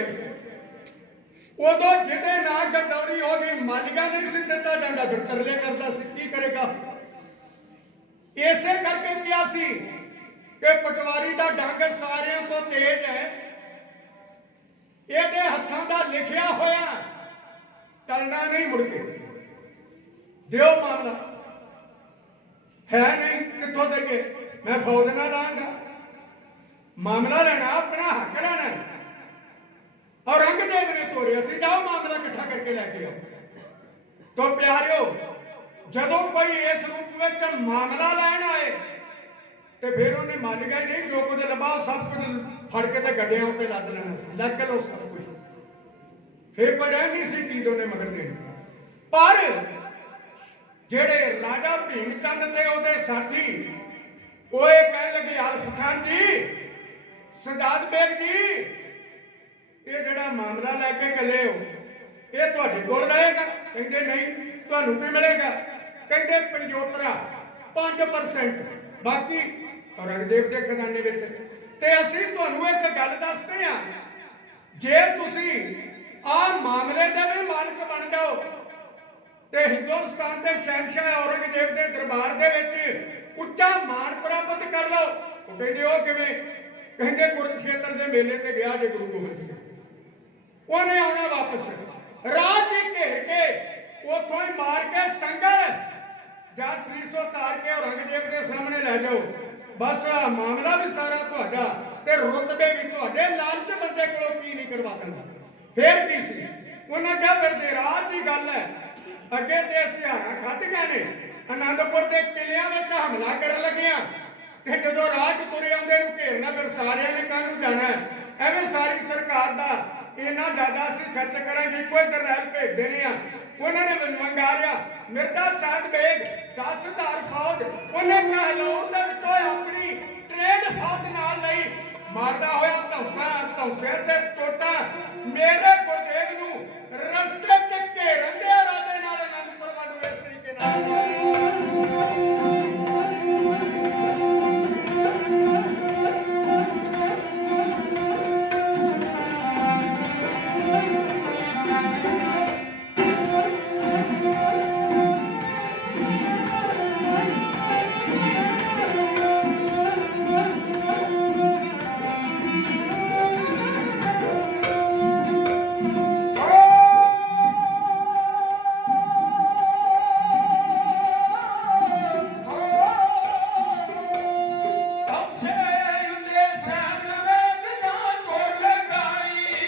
उदों जिहदे नाम गरदौरी हो गई मालिका नहीं सी दिता जांदा, फिर तरले करदा सी, की करेगा। इसे करके क्या सी कि पटवारी का डंग सारिਆਂ तो तेज है, ਇਹਦੇ ਹੱਥਾਂ ਦਾ ਲਿਖਿਆ ਹੋਇਆ ਟਲਣਾ नहीं मुड़ के ਦਿਓ मामला है नहीं, कितों देंगे। मैं फौज ना लांगा, मामला लेना अपना हक लेना। और औरंगजेब ने तोड़िया सी, जाओ मामला इकट्ठा करके लैके आओ। तो प्यारिओ जदों कोई इस रूप में मामला लैन आए तो फिर उन्हें मालिका नहीं जो कुछ लभा सब कुछ फड़ के गड्डियां उत्ते लद लेना, लग लो सब कुछ। फिर कोई रह नहीं सी चीज उन्हें मगर देनी। पर जेड़े राजा भीम चंद ते ओदे साथी वो ये कह लगे आलफ खान जी, सजाद बेग जी, ये जेड़ा मामला लैके गले हो ये तुहाडे कोल रहेगा? कहंदे नहीं, तुहानू की मिलेगा? कहंदे 5%, बाकी औरंगजेब के खजाने विच। ते असीं तुहानू एक गल दसदे हां, जे तुसीं आ मामले दे भी मालक बन जाओ ते हिंदुस्तान के शहनशाह औरंगजेब के दरबार दे विच उच्चा मान प्राप्त कर लो। वो कहंदे ओ किवें? कहंदे कुरुक्षेत्र के मेले ते गया जे गुरु गोबिंद सिंह, उन्हें आना वापस राह च घेर के उथों ही मार के संगल जा शीश उतार के औरंगजेब के सामने लै जाओ। बस मामला भी सारा तुहाडा ते रुतबे भी तुहाडे, लालच बंदे कोलों की नहीं करवा दिंदा। फिर की सी उन्हें कहा फिर ते राह च ही गल है, अगे ते असीं हारां खाधियां ने, आनंदपुर के किलियां विच हमला करन लगे ते जदों राह च तुरे आउंदे नूं घेरना, फिर सारिਆਂ ने काहनूं जाना है? एवें सारी सरकार दा इन्ना ज्यादा असीं खर्च करांगे, कोई जरनैल भेज देने आ। उन्होंने मंगारिया मिर्जा साद बेग 10,000 फौज, उन्हें कहलौर दे विचों अपनी ट्रेड फौज नाल लई, मारदा होया धौंसे ते चोटा मेरे गुरदेव नूं रस्ते च घेरन दे इरादे नाल आनंदपुर वालों इस तरीके नाल से युद्धे सैन में बिना चोट लगाई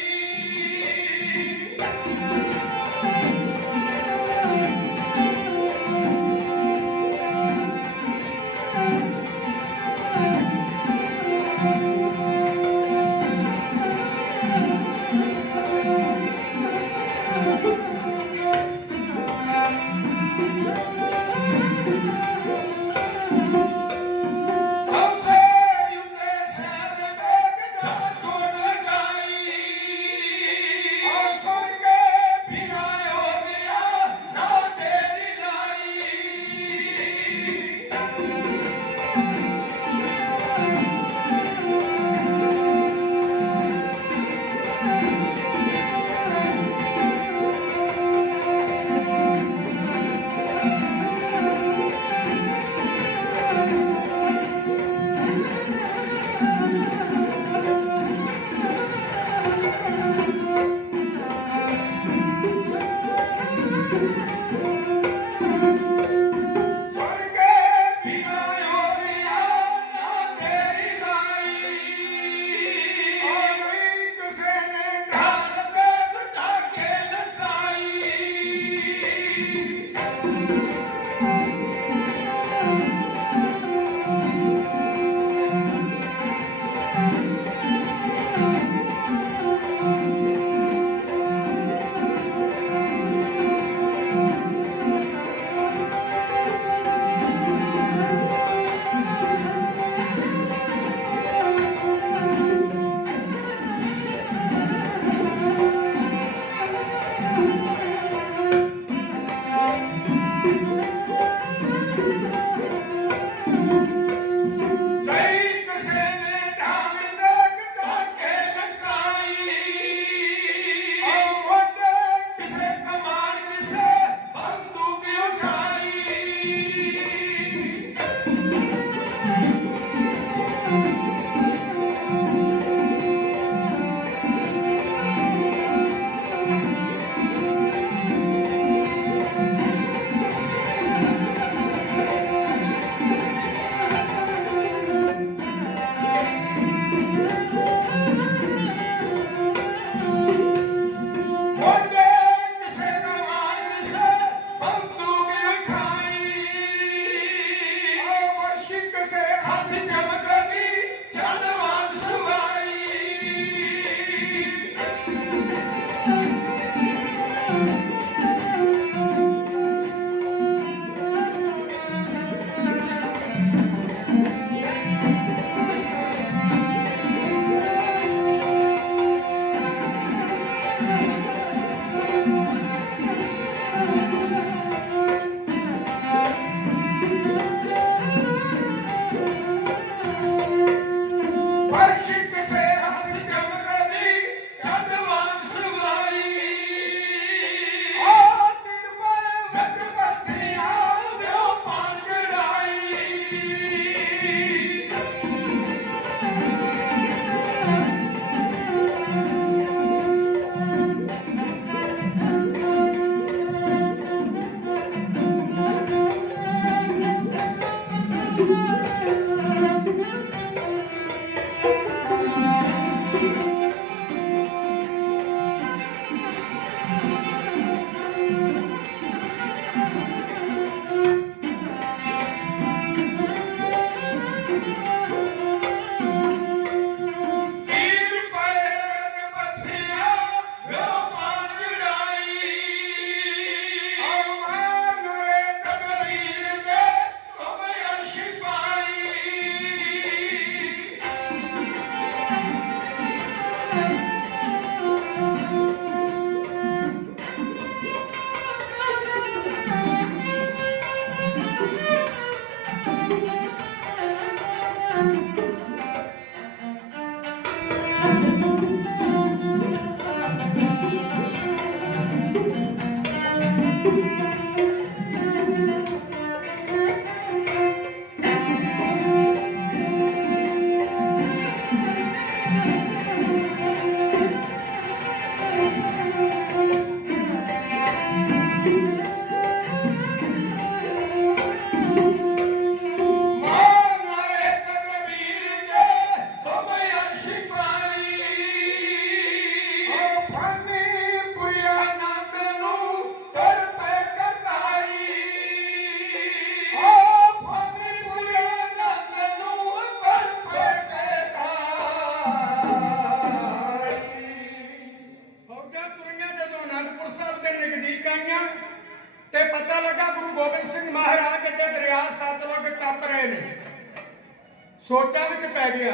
ਸੋਚਾਂ ਵਿੱਚ ਪੈ ਗਿਆ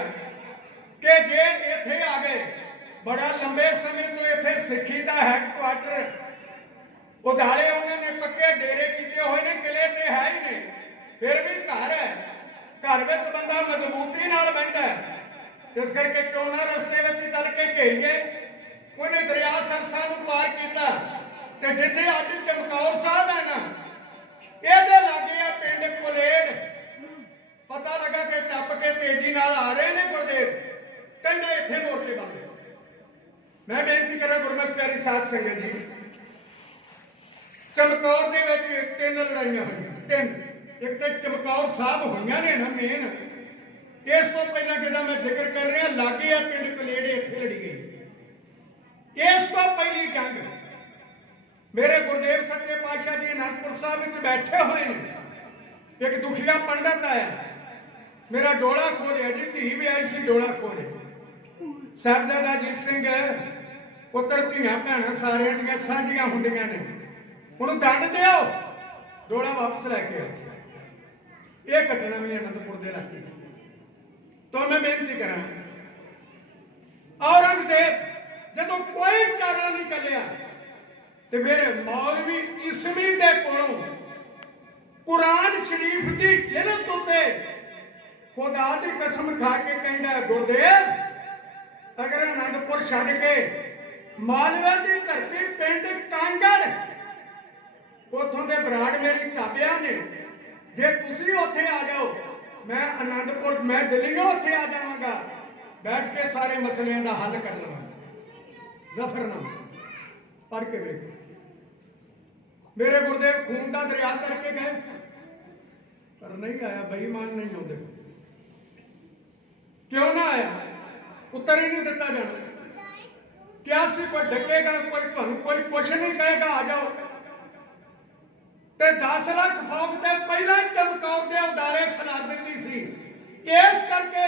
ਕਿ ਜੇ ਇੱਥੇ ਆ ਗਏ, ਬੜਾ ਲੰਬੇ ਸਮੇਂ ਤੋਂ ਇੱਥੇ ਸਿੱਖੀ ਦਾ ਹੈਡਕੁਆਟਰ ਉਦਾਲੇ ਉਹਨਾਂ ਨੇ ਪੱਕੇ ਡੇਰੇ ਕੀਤੇ ਹੋਏ ਨੇ, ਕਿਲੇ ਤੇ ਹੈ ਹੀ ਨੇ, ਫਿਰ ਵੀ ਘਰ ਹੈ। ਘਰ ਵਿੱਚ ਬੰਦਾ ਮਜ਼ਬੂਤੀ ਨਾਲ ਬੈਠਾ ਹੈ। ਇਸ ਕਰਕੇ ਕਿਉਂ ਨਾ ਰਸਤੇ ਵਿੱਚ ਚੱਲ ਕੇ ਘੇਰੀਏ। ਉਹਨੇ ਦਰਿਆ ਸਰਸਾ ਨੂੰ ਪਾਰ ਕੀਤਾ ਤੇ ਜਿੱਥੇ ਅੱਜ ਚਮਕੌਰ ਸਾਹਿਬ ਹੈ ਨਾ, ਇਹਦੇ ਲਾਗੇ ਆ ਪਿੰਡ ਕੁਲੇੜ। ਪਤਾ ਲੱਗਾ ਕਿ ਟੱਪ ਕੇ ਤੇਜ਼ੀ ਨਾਲ ਆ ਰਹੇ ਨੇ ਗੁਰਦੇਵ, ਕਹਿੰਦਾ ਇੱਥੇ ਮੋਰਚੇ ਬਣ ਗਏ। ਮੈਂ ਬੇਨਤੀ ਕਰਾਂ ਗੁਰਮਤਿ ਪਿਆਰੀ ਸਾਧ ਸੰਗਤ ਜੀ, ਚਮਕੌਰ ਦੇ ਵਿੱਚ 3 ਲੜਾਈਆਂ ਹੋਈਆਂ, 3। ਇੱਕ ਤਾਂ ਚਮਕੌਰ ਸਾਹਿਬ ਹੋਈਆਂ ਨੇ ਨਾ ਮੇਨ। ਇਸ ਤੋਂ ਪਹਿਲਾਂ ਜਿਹੜਾ ਮੈਂ ਜ਼ਿਕਰ ਕਰ ਰਿਹਾ ਲਾਗੇ ਆ ਪਿੰਡ ਕੁਲੇੜੇ, ਇੱਥੇ ਲੜੀ ਗਈ। ਇਸ ਤੋਂ ਪਹਿਲੀ ਜੰਗ ਮੇਰੇ ਗੁਰਦੇਵ ਸੱਚੇ ਪਾਤਸ਼ਾਹ ਜੀ ਅਨੰਦਪੁਰ ਸਾਹਿਬ ਵਿੱਚ ਬੈਠੇ ਹੋਏ ਨੇ। ਇੱਕ ਦੁਖੀਆ ਪੰਡਤ ਆਇਆ, ਮੇਰਾ ਡੋਲਾ ਖੋਲਿਆ ਜੀ, ਧੀ ਵੀ ਆਈ ਸੀ, ਡੋਲਾ ਖੋਲਿਆ। ਸਾਹਿਬਜ਼ਾਦਾ ਅਜੀਤ ਸਿੰਘ ਪੁੱਤਰ ਧੀਆਂ ਭੈਣਾਂ ਸਾਰਿਆਂ ਦੀਆਂ ਸਾਂਝੀਆਂ ਹੁੰਦੀਆਂ ਨੇ, ਉਹਨੂੰ ਦੰਡ ਦਿਓ, ਡੋਲਾ ਵਾਪਸ ਲੈ ਕੇ ਆਓ। ਇਹ ਘਟਨਾ ਵੀ ਅਨੰਦਪੁਰ ਦੇ ਇਲਾਕੇ ਦੀ। ਤਾਂ ਮੈਂ ਬੇਨਤੀ ਕਰਾਂ, ਔਰੰਗਜ਼ੇਬ ਜਦੋਂ ਕੋਈ ਚਾਰਾ ਨਹੀਂ ਕੱਢਿਆ ਤੇ ਫਿਰ ਮੌਲਵੀ ਇਸਮੀ ਦੇ ਕੋਲੋਂ ਕੁਰਾਨ ਸ਼ਰੀਫ ਦੀ ਜਿਲਦ ਉੱਤੇ ਖੁਦਾ ਦੀ ਕਸਮ ਖਾ ਕੇ ਕਹਿੰਦਾ, ਗੁਰਦੇਵ ਅਗਰ ਅਨੰਦਪੁਰ ਛੱਡ ਕੇ ਮਾਲਵਾ ਦੀ ਧਰਤੀ ਪਿੰਡ ਕਾਂਗੜ, ਉੱਥੋਂ ਦੇ ਬਰਾੜ ਮੇਰੀ ਤਾਬਿਆਂ ਨੇ, ਜੇ ਤੁਸੀਂ ਉੱਥੇ ਆ ਜਾਓ, ਮੈਂ ਅਨੰਦਪੁਰ, ਮੈਂ ਦਿੱਲੀੋਂ ਉੱਥੇ ਆ ਜਾਵਾਂਗਾ, ਬੈਠ ਕੇ ਸਾਰੇ ਮਸਲਿਆਂ ਦਾ ਹੱਲ ਕਰ ਲਵਾਂਗਾ। ਜ਼ਫਰਨਾਮਾ ਪੜ੍ਹ ਕੇ ਵੇਖੋ। ਮੇਰੇ ਗੁਰਦੇਵ ਖੂਨ ਦਾ ਦਰਿਆ ਕਰਕੇ ਗਏ ਸੀ, ਪਰ ਨਹੀਂ ਆਇਆ, ਬੇਈਮਾਨ ਨਹੀਂ ਆਉਂਦੇ। ਕਿਉਂ ਨਾ ਆਇਆ? ਉੱਤਰ ਹੀ ਨਹੀਂ ਦਿੱਤਾ ਜਾਣਾ। ਕਿਆ ਸੀ ਕੋਈ ਡੱਕੇਗਾ, ਕੋਈ ਤੁਹਾਨੂੰ ਕੋਈ ਕੁਛ ਨਹੀਂ ਕਹੇਗਾ, ਆ ਜਾਓ। ਤੇ 10 ਲੱਖ ਫੌਜ ਤੇ ਪਹਿਲਾਂ ਚਮਕੌਰ ਦੇ ਉਦਾਲੇ ਖਿਲਾਰ ਦਿੱਤੀ ਸੀ। ਇਸ ਕਰਕੇ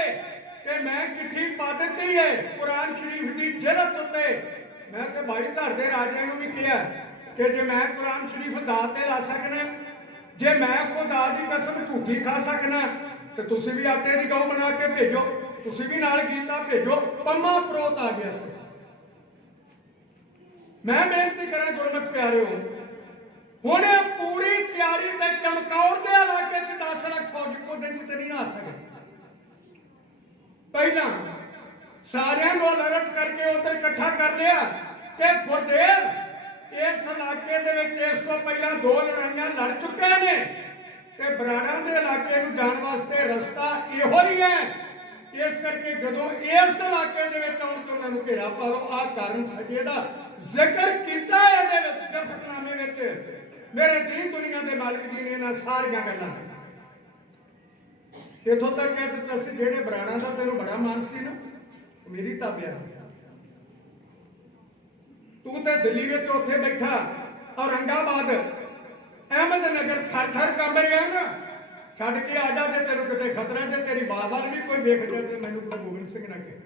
ਕਿ ਮੈਂ ਚਿੱਠੀ ਪਾ ਦਿੱਤੀ ਹੈ ਕੁਰਾਨ ਸ਼ਰੀਫ ਦੀ ਜਿਲਦ ਉੱਤੇ। ਮੈਂ ਤੇ ਭਾਈ ਧਰ ਦੇ ਰਾਜਿਆਂ ਨੂੰ ਵੀ ਕਿਹਾ ਕਿ ਜੇ ਮੈਂ ਕੁਰਾਨ ਸ਼ਰੀਫ ਦਾਅ ਤੇ ਲਾ ਸਕਣਾ, ਜੇ ਮੈਂ ਖੁਦਾ ਦੀ ਕਸਮ ਝੂਠੀ ਖਾ ਸਕਣਾ, ਤੇ ਤੁਸੀਂ ਵੀ ਆਟੇ ਦੀ ਗਊ ਬਣਾ ਕੇ ਭੇਜੋ, ਤੁਸੀਂ ਵੀ ਨਾਲ ਕੀਤਾ ਭੇਜੋ। ਪੰਮਾ ਪ੍ਰੋਤ ਆ ਗਿਆ ਸੀ। ਮੈਂ ਬੇਨਤੀ ਕਰਾਂ ਗੁਰਮਤਿ ਪਿਆਰਿਓ, ਹੁਣ ਪੂਰੀ ਤਿਆਰੀ ਤੇ ਚਮਕੌਰ ਦੇ ਇਲਾਕੇ 'ਚ 10 ਲੱਖ ਫੌਜੀ ਕੋ ਦਿਨ 'ਚ ਨਹੀਂ ਆ ਸਕੇ। ਪਹਿਲਾਂ ਸਾਰਿਆਂ ਨੂੰ ਅਲਰਟ ਕਰਕੇ ਉਧਰ ਇਕੱਠਾ ਕਰ ਲਿਆ ਕਿ ਗੁਰਦੇਵ ਇਸ ਇਲਾਕੇ ਦੇ ਵਿੱਚ ਇਸ ਤੋਂ ਪਹਿਲਾਂ 2 ਲੜਾਈਆਂ ਲੜ ਚੁੱਕੇ ਨੇ ਤੇ ਬਰਾੜਾਂ ਦੇ ਇਲਾਕੇ ਨੂੰ ਜਾਣ ਵਾਸਤੇ ਰਸਤਾ ਇਹੋ ਹੀ ਹੈ। ਇਸ ਕਰਕੇ ਜਦੋਂ ਇਸ ਇਲਾਕੇ ਦੇ ਵਿੱਚ ਆਉਣ ਤੋਂ ਉਹਨਾਂ ਨੂੰ ਘੇਰਾ ਪਾ ਲਓ। ਆਹ ਕਾਰਨ ਸਜੇ ਦਾ ਜ਼ਿਕਰ ਕੀਤਾ ਇਹਦੇ ਵਿੱਚ ਜ਼ਫਰਨਾਮੇ ਵਿੱਚ। ਮੇਰੇ ਦੀਨ ਦੁਨੀਆ ਦੇ ਮਾਲਕ ਜੀ ਨੇ ਇਹਨਾਂ ਸਾਰੀਆਂ ਗੱਲਾਂ ਇੱਥੋਂ ਤੱਕ ਕਹਿ ਦਿੱਤਾ ਸੀ, ਜਿਹੜੇ ਬਰਾੜਾਂ ਦਾ ਤੈਨੂੰ ਬੜਾ ਮਾਣ ਸੀ ਨਾ, ਮੇਰੀ ਤਾਬਿਆ, ਤੂੰ ਤੇ ਦਿੱਲੀ ਵਿੱਚ ਉੱਥੇ ਬੈਠਾ, ਔਰੰਗਾਬਾਦ, ਅਹਿਮਦਨਗਰ ਥਰ-ਥਰ ਕੰਬ ਰਿਹਾ ਨਾ, ਛੱਡ ਕੇ ਆ ਜਾ ਜੇ ਤੈਨੂੰ ਕਿਤੇ ਖਤਰਾ, ਜੇ ਤੇਰੀ ਮਾਂ ਵੱਲ ਵੀ ਕੋਈ ਵੇਖ ਜਾ ਤੇ ਮੈਨੂੰ ਗੁਰੂ ਗੋਬਿੰਦ ਸਿੰਘ ਨਾ ਕਹੇ।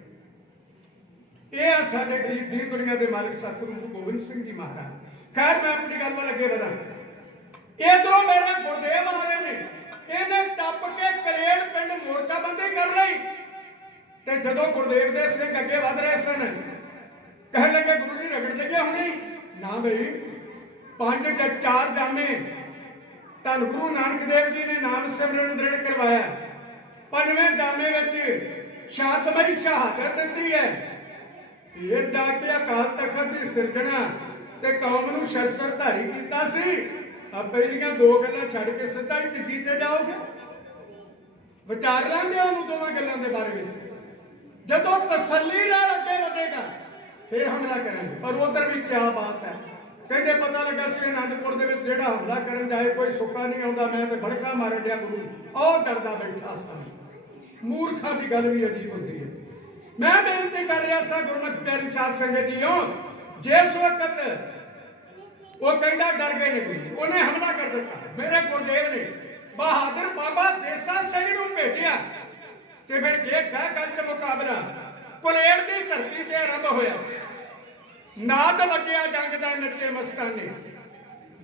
ਇਹ ਆ ਸਾਡੇ ਗਰੀਬ ਦੀਨ ਦੁਨੀਆ ਦੇ ਮਾਲਕ ਸਤਿਗੁਰੂ ਗੁਰੂ ਗੋਬਿੰਦ ਸਿੰਘ ਜੀ ਮਹਾਰਾਜ। ਖੈਰ ਮੈਂ ਆਪਣੀ ਗੱਲ ਵੱਲ ਅੱਗੇ ਵਧਾਂ। ਇਧਰੋਂ ਮੇਰੇ ਗੁਰਦੇਵ ਆ ਰਹੇ ਨੇ, ਇਹਨੇ ਟੱਪ ਕੇ ਕਲੇੜ ਪਿੰਡ ਮੋਰਚਾਬੰਦੀ ਕਰ ਲਈ। ਤੇ ਜਦੋਂ ਗੁਰਦੇਵ ਦੇ ਸਿੰਘ ਅੱਗੇ ਵਧ ਰਹੇ ਸਨ, ਕਹਿਣ ਲੱਗੇ ਗੁਰੂ ਜੀ ਰਗੜ ਦੇ ਗਿਆ ਹੁਣੇ ਨਾ ਬਈ, 5 ਜਾਂ 4 ਜਾਮੇ ਧੰਨ ਗੁਰੂ ਨਾਨਕ ਦੇਵ ਜੀ ਨੇ ਨਾਮ ਸਿਮਰਨ ਦ੍ਰਿੜ ਕਰਵਾਇਆ। 5ਵੇਂ ਜਾਮੇ ਵਿੱਚ ਸ਼ਾਂਤਮਈ ਸ਼ਹਾਦਤ ਦਿੱਤੀ ਹੈ। ਫਿਰ ਜਾ ਕੇ ਅਕਾਲ ਤਖਤ ਦੀ ਸਿਰਜਣਾ ਤੇ ਕੌਮ ਨੂੰ ਸ਼ਸਤਰਧਾਰੀ ਕੀਤਾ ਸੀ। ਆ ਪਹਿਲੀਆਂ 2 ਗੱਲਾਂ ਛੱਡ ਕੇ ਸਿੱਧਾ ਹੀ ਤੀਜੀ ਤੇ ਜਾਓਗੇ। ਵਿਚਾਰ ਲੈਂਦੇ ਉਹਨੂੰ ਦੋਵਾਂ ਗੱਲਾਂ ਦੇ ਬਾਰੇ ਵਿੱਚ। ਜਦੋਂ ਤਸੱਲੀ ਨਾਲ ਅੱਗੇ ਵਧੇਗਾ ਫਿਰ ਹਮਲਾ ਕਰਾਂਗੇ। ਪਰ ਉਧਰ ਵੀ ਕਿਆ ਬਾਤ ਹੈ, ਕਹਿੰਦੇ ਪਤਾ ਲੱਗਾ ਸੀ ਅਨੰਦਪੁਰ ਦੇ ਵਿੱਚ ਜਿਹੜਾ ਹਮਲਾ ਕਰਨ ਜਾਏ ਕੋਈ ਸੁੱਕਾ ਨਹੀਂ ਆਉਂਦਾ। ਮੈਂ ਤੇ ਭੜਕਾ ਮਾਰਨ ਡਿਆ ਗੁਰੂ, ਉਹ ਡਰਦਾ ਬੈਠਾ ਸਾਂ। ਮੂਰਖਾਂ ਦੀ ਗੱਲ ਵੀ ਅਜੀਬ ਹੁੰਦੀ ਹੈ। ਮੈਂ ਬੇਨਤੀ ਕਰ ਰਿਹਾ ਸਾਂ ਗੁਰਮਤਿ ਪਿਆਰੀ ਸਾਧ ਸੰਗਤ ਜੀਓ, ਜਿਸ ਵਕਤ ਉਹ ਕਹਿੰਦਾ ਡਰ ਗਏ ਨੇ, ਉਹਨੇ ਹਮਲਾ ਕਰ ਦਿੱਤਾ। ਮੇਰੇ ਗੁਰਦੇਵ ਨੇ ਬਹਾਦਰ ਬਾਬਾ ਦੇਸਾ ਸਿੰਘ ਨੂੰ ਭੇਜਿਆ ਤੇ ਫਿਰ ਇਹ ਕਹਿ ਮੁਕਾਬਲਾ ਕੁਲੇੜ ਦੀ ਧਰਤੀ ਤੇ ਆਰੰਭ ਹੋਇਆ। ਨਾਦ ਵੱਜਿਆ ਜੰਗ ਦਾ ਨੱਚੇ ਮਸਤਾਨੇ,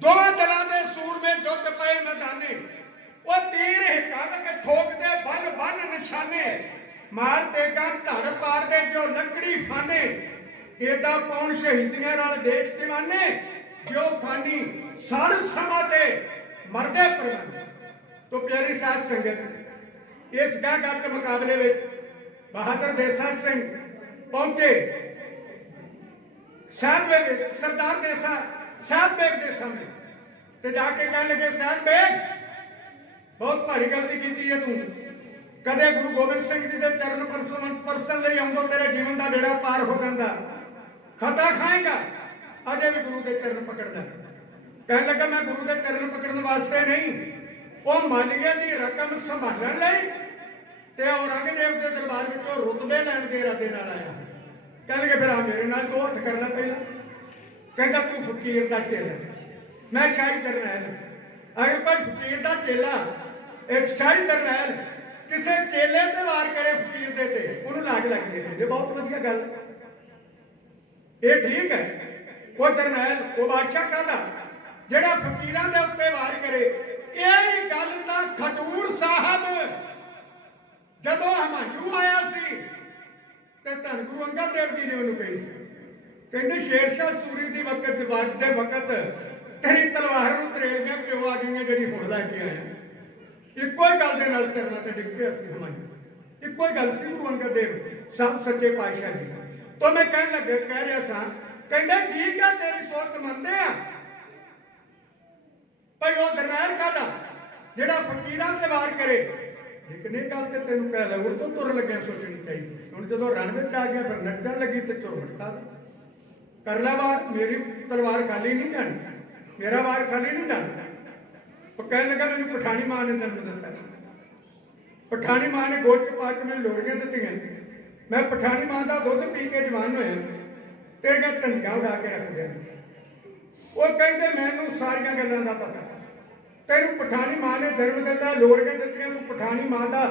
ਦੋਵਾਂ ਦਲਾਂ ਦੇ ਸੂਰਮੇ ਜੁੱਟ ਪਏ ਮੈਦਾਨੇ। ਉਹ ਤੀਰ ਹਿੱਕਾਂ ਤੱਕ ਠੋਕਦੇ ਬਲ ਬੰਨ ਨਿਸ਼ਾਨੇ ਮਾਰ ਦੇਗਾ ਧੜ ਪਾਰ ਦੇ ਜੋ ਲੱਕੜੀ ਫਾਨੇ ਏਦਾਂ ਪਾਉਣ ਸ਼ਹੀਦੀਆਂ ਨਾਲ ਦੇਸ਼ ਦੀਵਾਨੇ ਜੋ ਫਾਨੀ ਸੜ ਸਮਾਂ ਤੇ ਮਰਦੇ ਪਰਵਾਨੇ। तो प्यारी साध संगत इस गा के मुकाबले में बहादुर देसा सिंह पहुंचे सरदार देसा साहब बेग के सामने ते जाके कह लगे साहब बेग बहुत भारी गलती की है तू कदे गुरु गोबिंद सिंह जी के चरण परसन ले आऊंगा तेरे जीवन का बेड़ा पार हो जाता खता खाएगा अजे भी गुरु के चरण पकड़दा कह लगा मैं गुरु के चरण पकड़ने वास्ते नहीं ਉਹ ਮਾਲੀਏ ਦੀ ਰਕਮ ਸੰਭਾਲਣ ਲਈ ਤੇ ਔਰੰਗਜ਼ੇਬ ਦੇ ਦਰਬਾਰ ਵਿੱਚੋਂ ਰੁਤਬੇ ਲੈਣ ਦੇ ਇਰਾਦੇ ਨਾਲ ਆਇਆ। ਕਹਿੰਦੇ ਫਿਰ ਆ ਮੇਰੇ ਨਾਲ ਦੋ ਹੱਥ ਕਰਨਾ ਪਹਿਲਾਂ। ਕਹਿੰਦਾ ਤੂੰ ਫਕੀਰ ਦਾ ਚੇਲਾ ਮੈਂ ਸ਼ਾਹੀ ਜਰਨੈਲ। ਅਗਰ ਕੋਈ ਫਕੀਰ ਦਾ ਚੇਲਾ ਇੱਕ ਸ਼ਾਹੀ ਜਰਨੈਲ ਕਿਸੇ ਚੇਲੇ ਤੇ ਵਾਰ ਕਰੇ ਫਕੀਰ ਦੇ ਤੇ ਉਹਨੂੰ ਲਾਗ ਲੱਗਦੀ ਹੈ। ਬਹੁਤ ਵਧੀਆ ਗੱਲ ਇਹ ਠੀਕ ਹੈ। ਉਹ ਜਰਨੈਲ ਉਹ ਬਾਦਸ਼ਾਹ ਕਾਹਦਾ ਜਿਹੜਾ ਫਕੀਰਾਂ ਦੇ ਉੱਤੇ ਵਾਰ ਕਰੇ। ਇਹ ਗੱਲ ਤਾਂ ਖਡੂਰ ਸਾਹਿਬ ਜਦੋਂ ਹਮਾਯੂ ਆਇਆ ਸੀ ਤੇ ਧੰਨ ਗੁਰੂ ਅੰਗਦ ਦੇਵ ਜੀ ਨੇ ਉਹਨੂੰ ਕਹੀ ਸੀ ਕਹਿੰਦੇ ਸ਼ੇਰਸ਼ਾਹ ਸੂਰੀ ਦੀ ਵਕਤ ਤੇਰੀ ਤਲਵਾਰ ਨੂੰ ਤਰੇੜੀਆਂ ਕਿਉਂ ਆ ਗਈਆਂ ਜਿਹੜੀ ਹੁਣ ਲੈ ਕੇ ਆਇਆ। ਇੱਕੋ ਹੀ ਗੱਲ ਦੇ ਨਾਲ ਚਰਨਾਂ ਤੇ ਡਿੱਗ ਪਿਆ ਸੀ ਹਮਾਯੂ। ਇੱਕੋ ਹੀ ਗੱਲ ਸੀ ਗੁਰੂ ਅੰਗਦ ਦੇਵ ਸਭ ਸੱਚੇ ਪਾਤਸ਼ਾਹ ਜੀ। ਤਾਂ ਮੈਂ ਕਹਿ ਰਿਹਾ ਸਾਂ ਕਹਿੰਦੇ ਠੀਕ ਆ ਤੇਰੀ ਸੋਚ ਮੰਨਦੇ ਆ ਭਾਈ ਉਹ ਜਰਨੈਲ ਕਾਹਦਾ ਜਿਹੜਾ ਫਕੀਰਾਂ ਤੇ ਵਾਰ ਕਰੇ ਲੇਕਿਨ ਇਹ ਗੱਲ ਤੇ ਤੈਨੂੰ ਕਹਿ ਲੈ ਤੋਂ ਤੁਰ ਲੱਗਿਆ ਸੋਚਣੀ ਚਾਹੀਦੀ। ਹੁਣ ਜਦੋਂ ਰਣ ਵਿੱਚ ਆ ਗਿਆ ਫਿਰ ਨੱਚਣ ਲੱਗੀ ਤੇ ਝੁਰਮਟ ਖਾ ਕਰ ਲੈ ਵਾਰ ਮੇਰੀ ਤਲਵਾਰ ਖਾਲੀ ਨਹੀਂ ਜਾਣੀ ਮੇਰਾ ਵਾਰ ਖਾਲੀ ਨਹੀਂ ਜਾਣਾ। ਉਹ ਕਹਿਣ ਲੱਗਾ ਮੈਨੂੰ ਪਠਾਣੀ ਮਾਂ ਨੇ ਜਨਮ ਦਿੱਤਾ। ਪਠਾਣੀ ਮਾਂ ਨੇ ਗੋਦ ਚ ਪਾ ਕੇ ਮੈਨੂੰ ਲੋੜੀਆਂ ਦਿੱਤੀਆਂ। ਮੈਂ ਪਠਾਣੀ ਮਾਂ ਦਾ ਦੁੱਧ ਪੀ ਕੇ ਜਵਾਨ ਹੋਇਆ ਤੇਰੇ ਕੋਲ ਢੰਡੀਆਂ ਉਡਾ ਕੇ ਰੱਖ ਦਿਆਂ। ਉਹ ਕਹਿੰਦੇ ਮੈਨੂੰ ਸਾਰੀਆਂ ਗੱਲਾਂ ਦਾ ਪਤਾ ਤੈਨੂੰ ਪਠਾਣੀ ਮਾਂ ਨੇ ਜਨਮ ਦਿੱਤਾ ਲੋੜੀਆਂ ਦਿੱਤੀਆਂ ਤੂੰ ਪਠਾਣੀ ਮਾਂ ਦਾ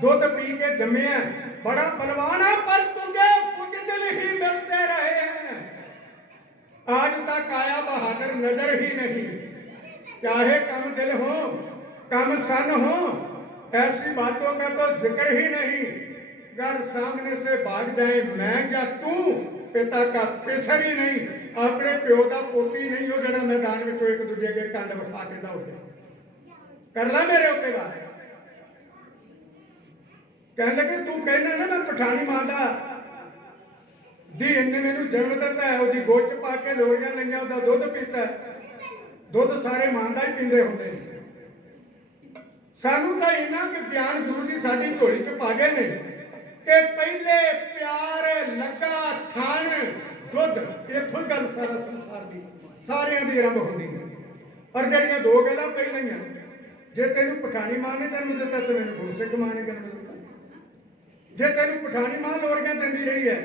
ਦੁੱਧ ਪੀ ਕੇ ਜੰਮਿਆ ਬੜਾ ਬਲਵਾਨ ਹੈ ਪਰ ਤੁਝੇ ਕੁਝ ਦਿਲ ਹੀ ਮਿਲते रहे हैं आज तक आया बहादुर नजर ही नहीं चाहे कम दिल हो कम सन हो ऐसी बातों का तो जिक्र ही नहीं घर सामने से भाग जाए मैं या तू पिता का पिसर ही नहीं अपने प्यो का पोती नहीं हो जरा मैदान में एक दूजे के कंड विखा के दौड़ कर ला मेरे उत्ते बात कह लगे तू कहना ना मैं पठानी मां का दी इन्ने मैनू जन्म दिता है उसकी गोद च पा के लोरियां लईयां उसका दुध पीता दुध सारे मां का ही पींदे हुंदे सानू तां इन्ना कि ज्ञान गुरु जी साडी झोली च पा गए ने कि पहले प्यार लगा थान दुध इत्थों गल सारा संसार दी सारियां दी आरंभ हुंदी है। पर जिहड़ियां दो गल्लां पहलियां जे तैनू पठानी मां ने जन्म दिता ते मैनू गुरसिख मां ने जन्म दिता। जे तैनू पठानी मां लोरियां दिंदी रही है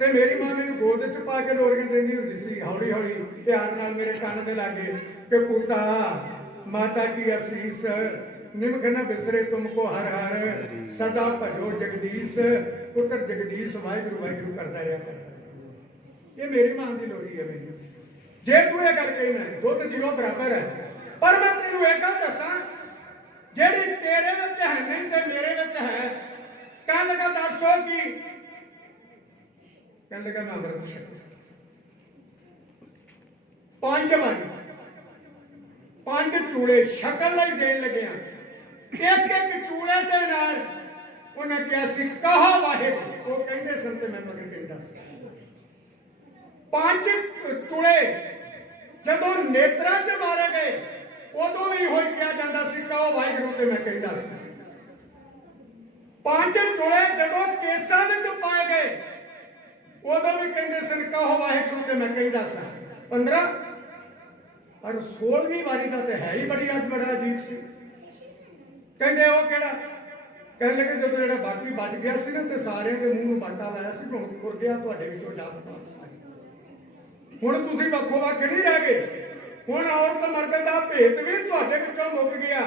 ते मेरी मां मैनू गोद च पा के लोरियां दिंदी हुंदी सी हौली हौली प्यार नाल मेरे कंन दे लागे कि पुता माता की असीस निमख न बिसरे तुमको हर हर सदा भजो जगदीश पुत्र जगदीश वाहिगुरू वाहिगुरू करदा रहा। ये मेरी मां की लोड़ी है मेरी जे तू ये गल कहना दुध दिओ बराबर है पर मैं तेनू एक गल दसां जेड़ी तेरे विच है नहीं ते मेरे विच है कह लगा दसो की कह लगा मैं अमृत छक 5 वारी 5 चूड़े शक्ल लई देन लगे एक एक चूड़े दे नाल उन्हें कहा सी कहा वाहिगुरू वो कहते सन ते मैं मगर कहता सी 5 चूड़े जदों नेत्रा च मारे गए उदों भी होई किया जाता सी कहो वाहिगुरू ते मैं कहता सी 5 चूड़े जदों केसां विच पाए गए उदों भी कहते सन कहो वाहिगुरू ते मैं कहता सा 15 और 16वीं वारी का तो है ही बड़ी अज बड़ा अजीब सी कहते वो केड़ा कह लगे जो जो बाकी बच गया सी ना तो सारे के मूँह में बाटा लाया सी हुण खुर गया तुहाडे विचों डाक पास हुण तुसीं वक्खो वक्ख नहीं रह गए हुण औरत मर्द का भेत भी तुहाडे विचों मुक गया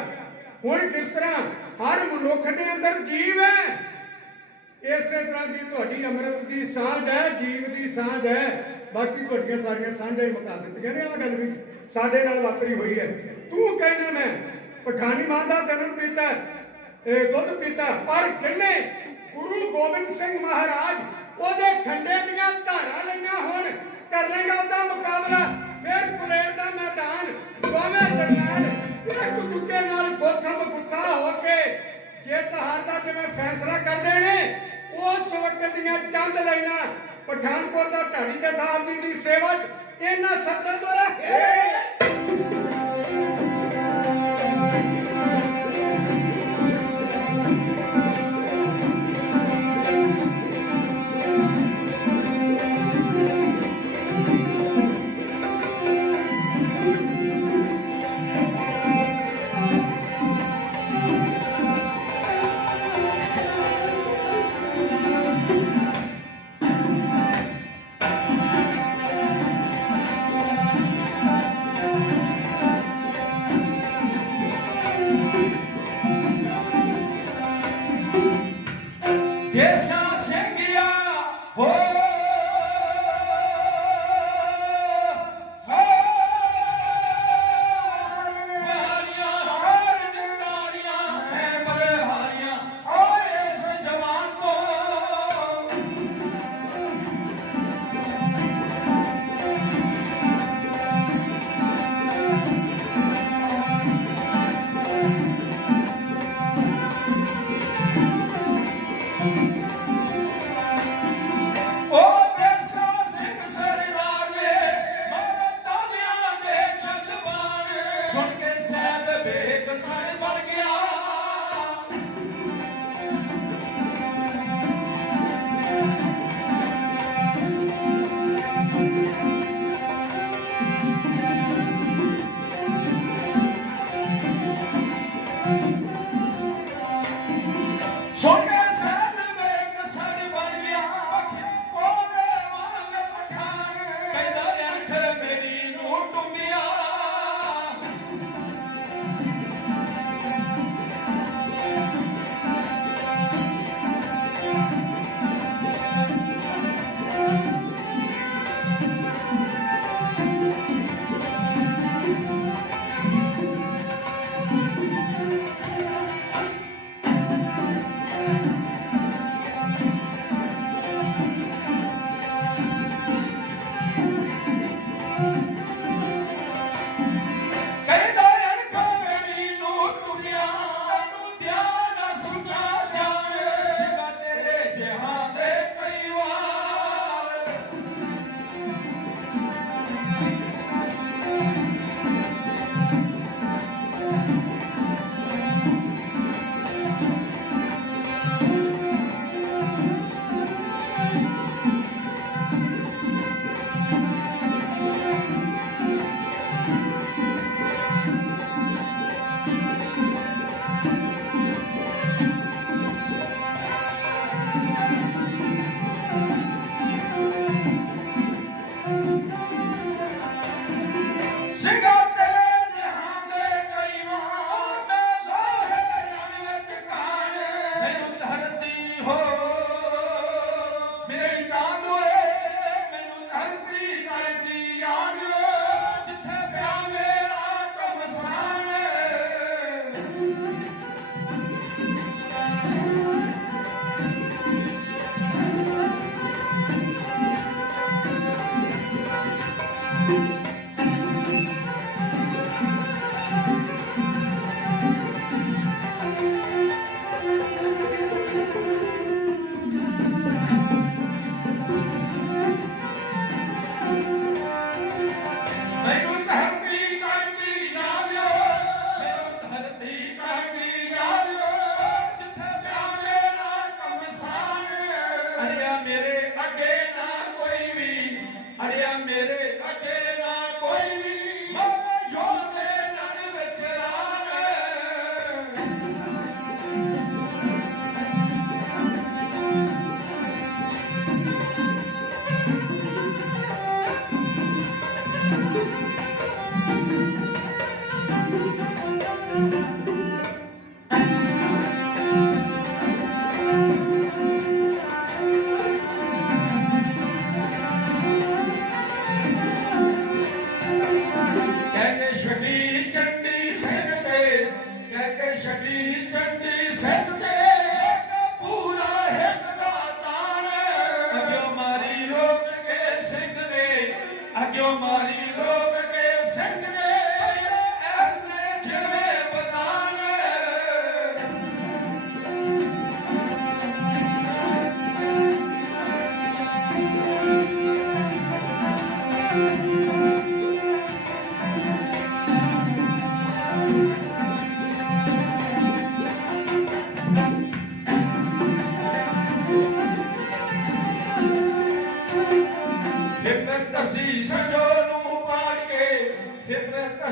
हुण किस तरह हर मनुख दे अंदर जीव है इसे तरह की तुहाडी अमृत की सांझ है जीव की सांझ है बाकी तुहाडीआं सारियां सांझां ही मुका दित्तियां ने आ गल भी साडे नाल वापरी हुई है तू कहना मैं ਪਠਾਨੀ ਮਾਂ ਦਾ ਜਨਮ ਪੀਤਾ, ਦੁੱਧ ਪੀਤਾ, ਪਰ ਕਿੰਨੇ ਗੁਰੂ ਗੋਬਿੰਦ ਸਿੰਘ ਮਹਾਰਾਜ ਉਹਦੇ ਖੰਡੇ ਦੀਆਂ ਧਾਰਾਂ ਲਈਆਂ ਹੋਣ, ਕਰ ਲੇਗਾ ਉਹਦਾ ਮੁਕਾਬਲਾ। ਫਿਰ ਪਰੇਡ ਦਾ ਮੈਦਾਨ, ਦੋਵੇਂ ਜਰਨੈਲ ਇੱਕ ਦੂਜੇ ਨਾਲ ਗੋਥਮ ਗੁੱਥਾ ਹੋ ਕੇ ਜਿੱਤ ਹਾਰ ਦਾ ਜਿਵੇਂ ਫੈਸਲਾ ਕਰਦੇ ਨੇ, ਉਸ ਵਕਤ ਦੀਆਂ ਚੰਦ ਲਾਈਨਾਂ ਪਠਾਨਕੋਟ ਦਾ ਢਾਡੀ ਦੇ ਥਾਪ ਦੀ ਸੇਵਾ ਇਹਨਾਂ ਸਤਰਾਂ ਦੁਆਰਾ ਦੇਸਾਂ ਸਿੰਘਿਆ ਹੋ ਸੁਣ ਕੇ ਸੈਦ ਵੇਖ ਸਣ ਬਣ ਗਿਆ। ਸੁਣ ਕੇ ਸੈਦ ਵੇਖ ਸਣ ਬਣ ਗਿਆ। ਅੱਖਾਂ ਕੋਲੇ ਵਾਂਗ ਪਠਾਨ, ਕਹਿੰਦਾ ਅੱਖ ਮੇਰੀ ਨੂੰ ਡੁੱਬਿਆ।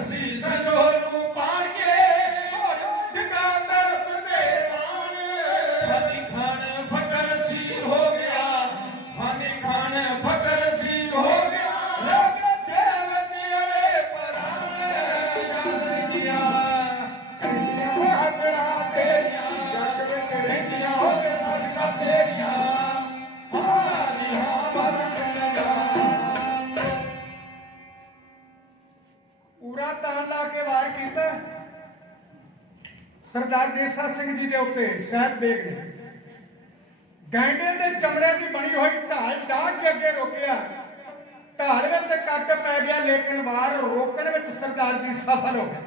ਅਸੀਂ ਸੰਜੋ ਨੂੰ ਪਾੜ ਕੇ ਘੋੜੋ ਡਿਗਾ ਦਰਦ ਦੇ ਆਣ ਫਾਨੀ ਖਾਨ ਫਕਰ ਸੀ ਹੋ ਗਿਆ ਫਾਨੀ ਖਾਨ ਫਕਰ ਸੀ ਹੋ ਗਿਆ ਲੋਕ ਦੇ ਵਿੱਚ ਅੜੇ ਪਰਾਨ ਯਾਦ ਰਹਿੰਦੀਆਂ ਹੱਥਾਂ ਤੇਰੀਆਂ ਜੱਗ ਵਿੱਚ ਰਹਿੰਦੀਆਂ ਹੋਵੇ ਸਸਕਾ ਤੇਰੀਆਂ ਹਾਂ ਜੀ ਹਾਂ ਪੂਰਾ ਤਾਨ ਲਾ ਕੇ ਵਾਰ ਕੀਤਾ ਸਰਦਾਰ ਦੇਸਾ ਸਿੰਘ ਜੀ ਦੇ ਉੱਤੇ ਸਹਿਤ ਬੇਗ ਨੇ ਗੈਂਡੇ ਦੇ ਚਮੜੇ ਦੀ ਬਣੀ ਹੋਈ ਢਾਲ ਢਾਹ ਕੇ ਅੱਗੇ ਰੋਕਿਆ ਢਾਲ ਵਿੱਚ ਕੱਟ ਪੈ ਗਿਆ ਲੇਕਿਨ ਵਾਰ ਰੋਕਣ ਵਿੱਚ ਸਰਦਾਰ ਜੀ ਸਫਲ ਹੋ ਗਏ